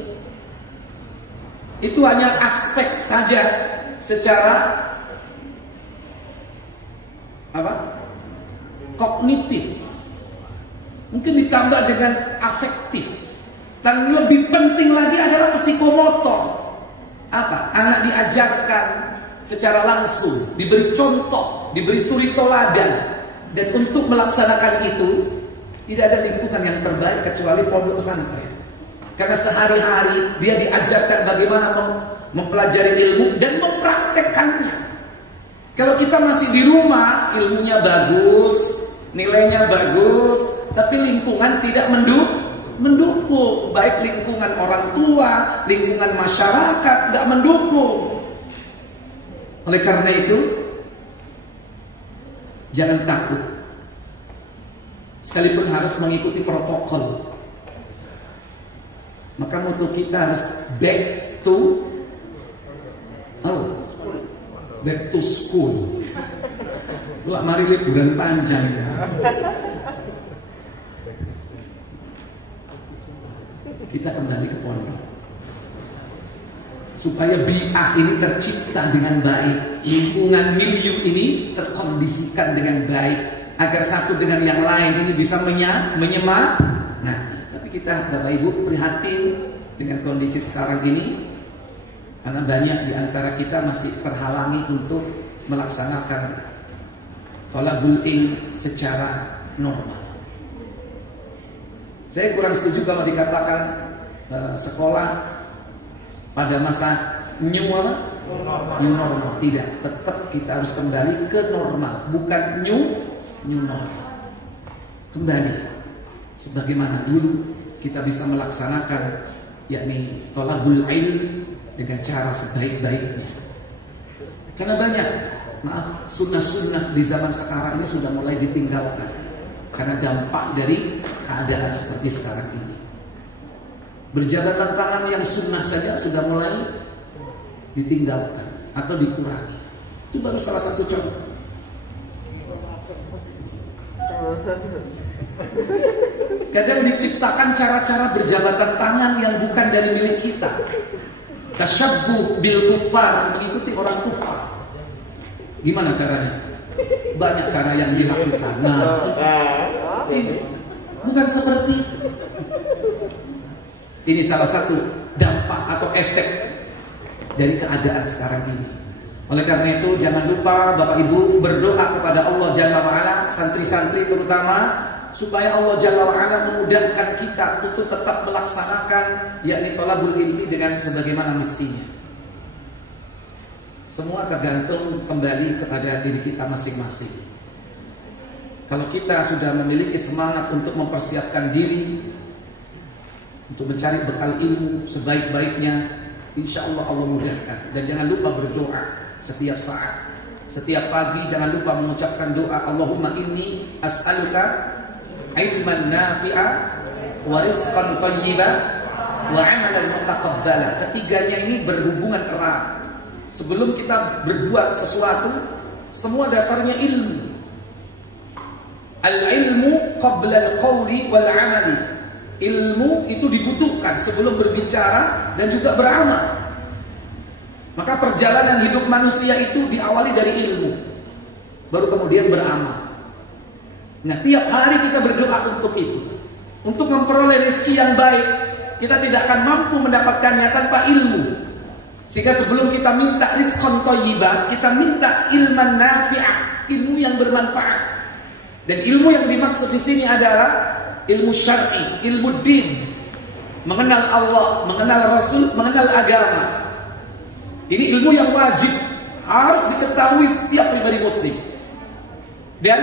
itu hanya aspek saja secara kognitif. Mungkin ditambah dengan afektif. Dan lebih penting lagi adalah psikomotor. Apa? Anak diajarkan secara langsung, diberi contoh, diberi suri toladan. Dan untuk melaksanakan itu tidak ada lingkungan yang terbaik kecuali pondok pesantren. Karena sehari-hari dia diajarkan bagaimana mempelajari ilmu dan mempraktekkannya. Kalau kita masih di rumah, ilmunya bagus, nilainya bagus, tapi lingkungan tidak mendukung, baik lingkungan orang tua, lingkungan masyarakat tidak mendukung. Oleh karena itu, jangan takut. Sekalipun harus mengikuti protokol, maka mutu kita harus back to school. Wah, mari liburan panjang ya. Kita kembali ke pondok supaya bi'ah ini tercipta dengan baik, lingkungan milieu ini terkondisikan dengan baik, agar satu dengan yang lain ini bisa menyemangati. Tapi kita Bapak Ibu prihatin dengan kondisi sekarang ini. Karena banyak di antara kita masih terhalangi untuk melaksanakan thalabul ilm secara normal. Saya kurang setuju kalau dikatakan sekolah pada masa new normal. Tidak, tetap kita harus kembali ke normal, bukan new normal. Kembali sebagaimana dulu kita bisa melaksanakan, yakni thalabul ilm dengan cara sebaik-baiknya. Karena banyak, sunnah-sunnah di zaman sekarang ini sudah mulai ditinggalkan karena dampak dari keadaan seperti sekarang ini. Berjabatan tangan yang sunnah saja sudah mulai ditinggalkan atau dikurangi. Itu baru salah satu contoh. Kadang diciptakan cara-cara berjabatan tangan yang bukan dari milik kita. Tasyabbuh bil kufar, mengikuti orang kufar. Gimana caranya? Banyak cara yang dilakukan. Nah, ini bukan seperti itu. Ini salah satu dampak atau efek dari keadaan sekarang ini. Oleh karena itu jangan lupa Bapak Ibu berdoa kepada Allah Jalla wa'ala, santri-santri terutama, supaya Allah Jalla wa'ala memudahkan kita untuk tetap melaksanakan yakni thalabul ilmi dengan sebagaimana mestinya. Semua tergantung kembali kepada diri kita masing-masing. Kalau kita sudah memiliki semangat untuk mempersiapkan diri untuk mencari bekal ilmu sebaik-baiknya, insya Allah Allah mudahkan. Dan jangan lupa berdoa setiap saat, setiap pagi jangan lupa mengucapkan doa, Allahumma inni as'aluka ilman nafi'a wa rizqan thayyiban wa 'amalan mutaqabbala. Ketiganya ini berhubungan erat. Sebelum kita berbuat sesuatu, semua dasarnya ilmu. Al-ilmu qabla al-qawli wal-'amali. Ilmu itu dibutuhkan sebelum berbicara dan juga beramal. Maka perjalanan hidup manusia itu diawali dari ilmu, baru kemudian beramal. Nah, tiap hari kita berdoa untuk itu, untuk memperoleh rezeki yang baik. Kita tidak akan mampu mendapatkannya tanpa ilmu. Sehingga sebelum kita minta rizqan thayyibah, kita minta ilman nafi'ah, ilmu yang bermanfaat. Dan ilmu yang dimaksud di sini adalah ilmu syar'i, ilmu din, mengenal Allah, mengenal Rasul, mengenal agama. Ini ilmu yang wajib, harus diketahui setiap pribadi muslim. Dan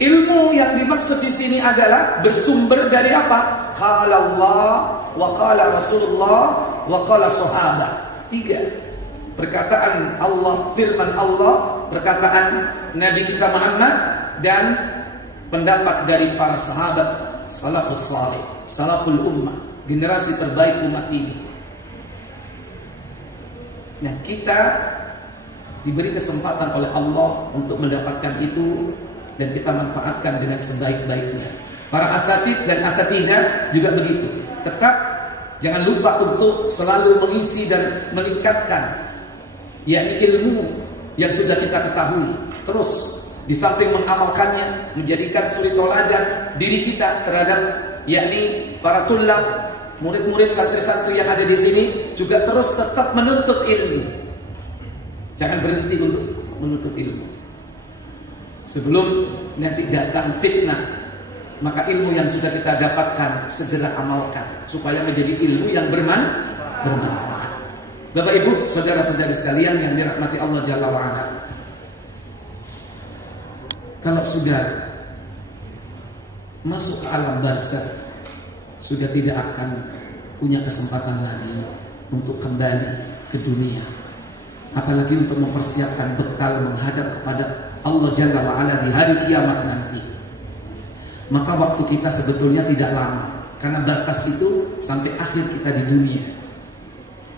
ilmu yang dimaksud di sini adalah bersumber dari apa? Qala Allah, wa qala Rasulullah, wa qala sahabat. 3. Perkataan Allah, firman Allah, perkataan Nabi kita Muhammad, dan pendapat dari para sahabat salafus salih, salaful ummah, generasi terbaik umat ini. Nah, kita diberi kesempatan oleh Allah untuk mendapatkan itu, dan kita manfaatkan dengan sebaik-baiknya. Para asatid dan asatidah juga begitu. Tetap jangan lupa untuk selalu mengisi dan meningkatkan yakni ilmu yang sudah kita ketahui. Terus di samping mengamalkannya, menjadikan suri tauladan diri kita terhadap yakni para tulab, murid-murid santri-santri yang ada di sini, juga terus tetap menuntut ilmu. Jangan berhenti untuk menuntut ilmu. Sebelum nanti datang fitnah, maka ilmu yang sudah kita dapatkan segera amalkan supaya menjadi ilmu yang bermanfaat. Bapak Ibu, saudara-saudari sekalian yang dirahmati Allah Jalla wa'ala, kalau sudah masuk ke alam barzakh, sudah tidak akan punya kesempatan lagi untuk kembali ke dunia, apalagi untuk mempersiapkan bekal menghadap kepada Allah Jalla wa'ala di hari kiamat nanti. Maka waktu kita sebetulnya tidak lama, karena batas itu sampai akhir kita di dunia.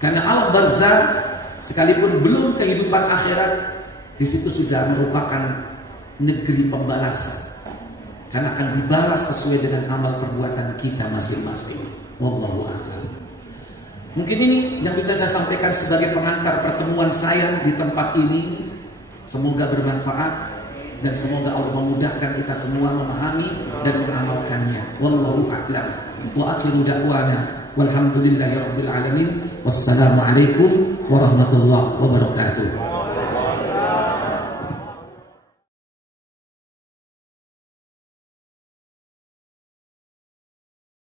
Karena alam barzakh sekalipun belum kehidupan akhirat, di situ sudah merupakan negeri pembalasan, karena akan dibalas sesuai dengan amal perbuatan kita masing-masing. Wallahu a'lam. Mungkin ini yang bisa saya sampaikan sebagai pengantar pertemuan saya di tempat ini. Semoga bermanfaat dan semoga Allah memudahkan kita semua memahami dan mengamalkannya. Wallahu a'lam. Wa akhiru da'wana walhamdulillahi rabbil alamin. Wassalamualaikum warahmatullahi wabarakatuh.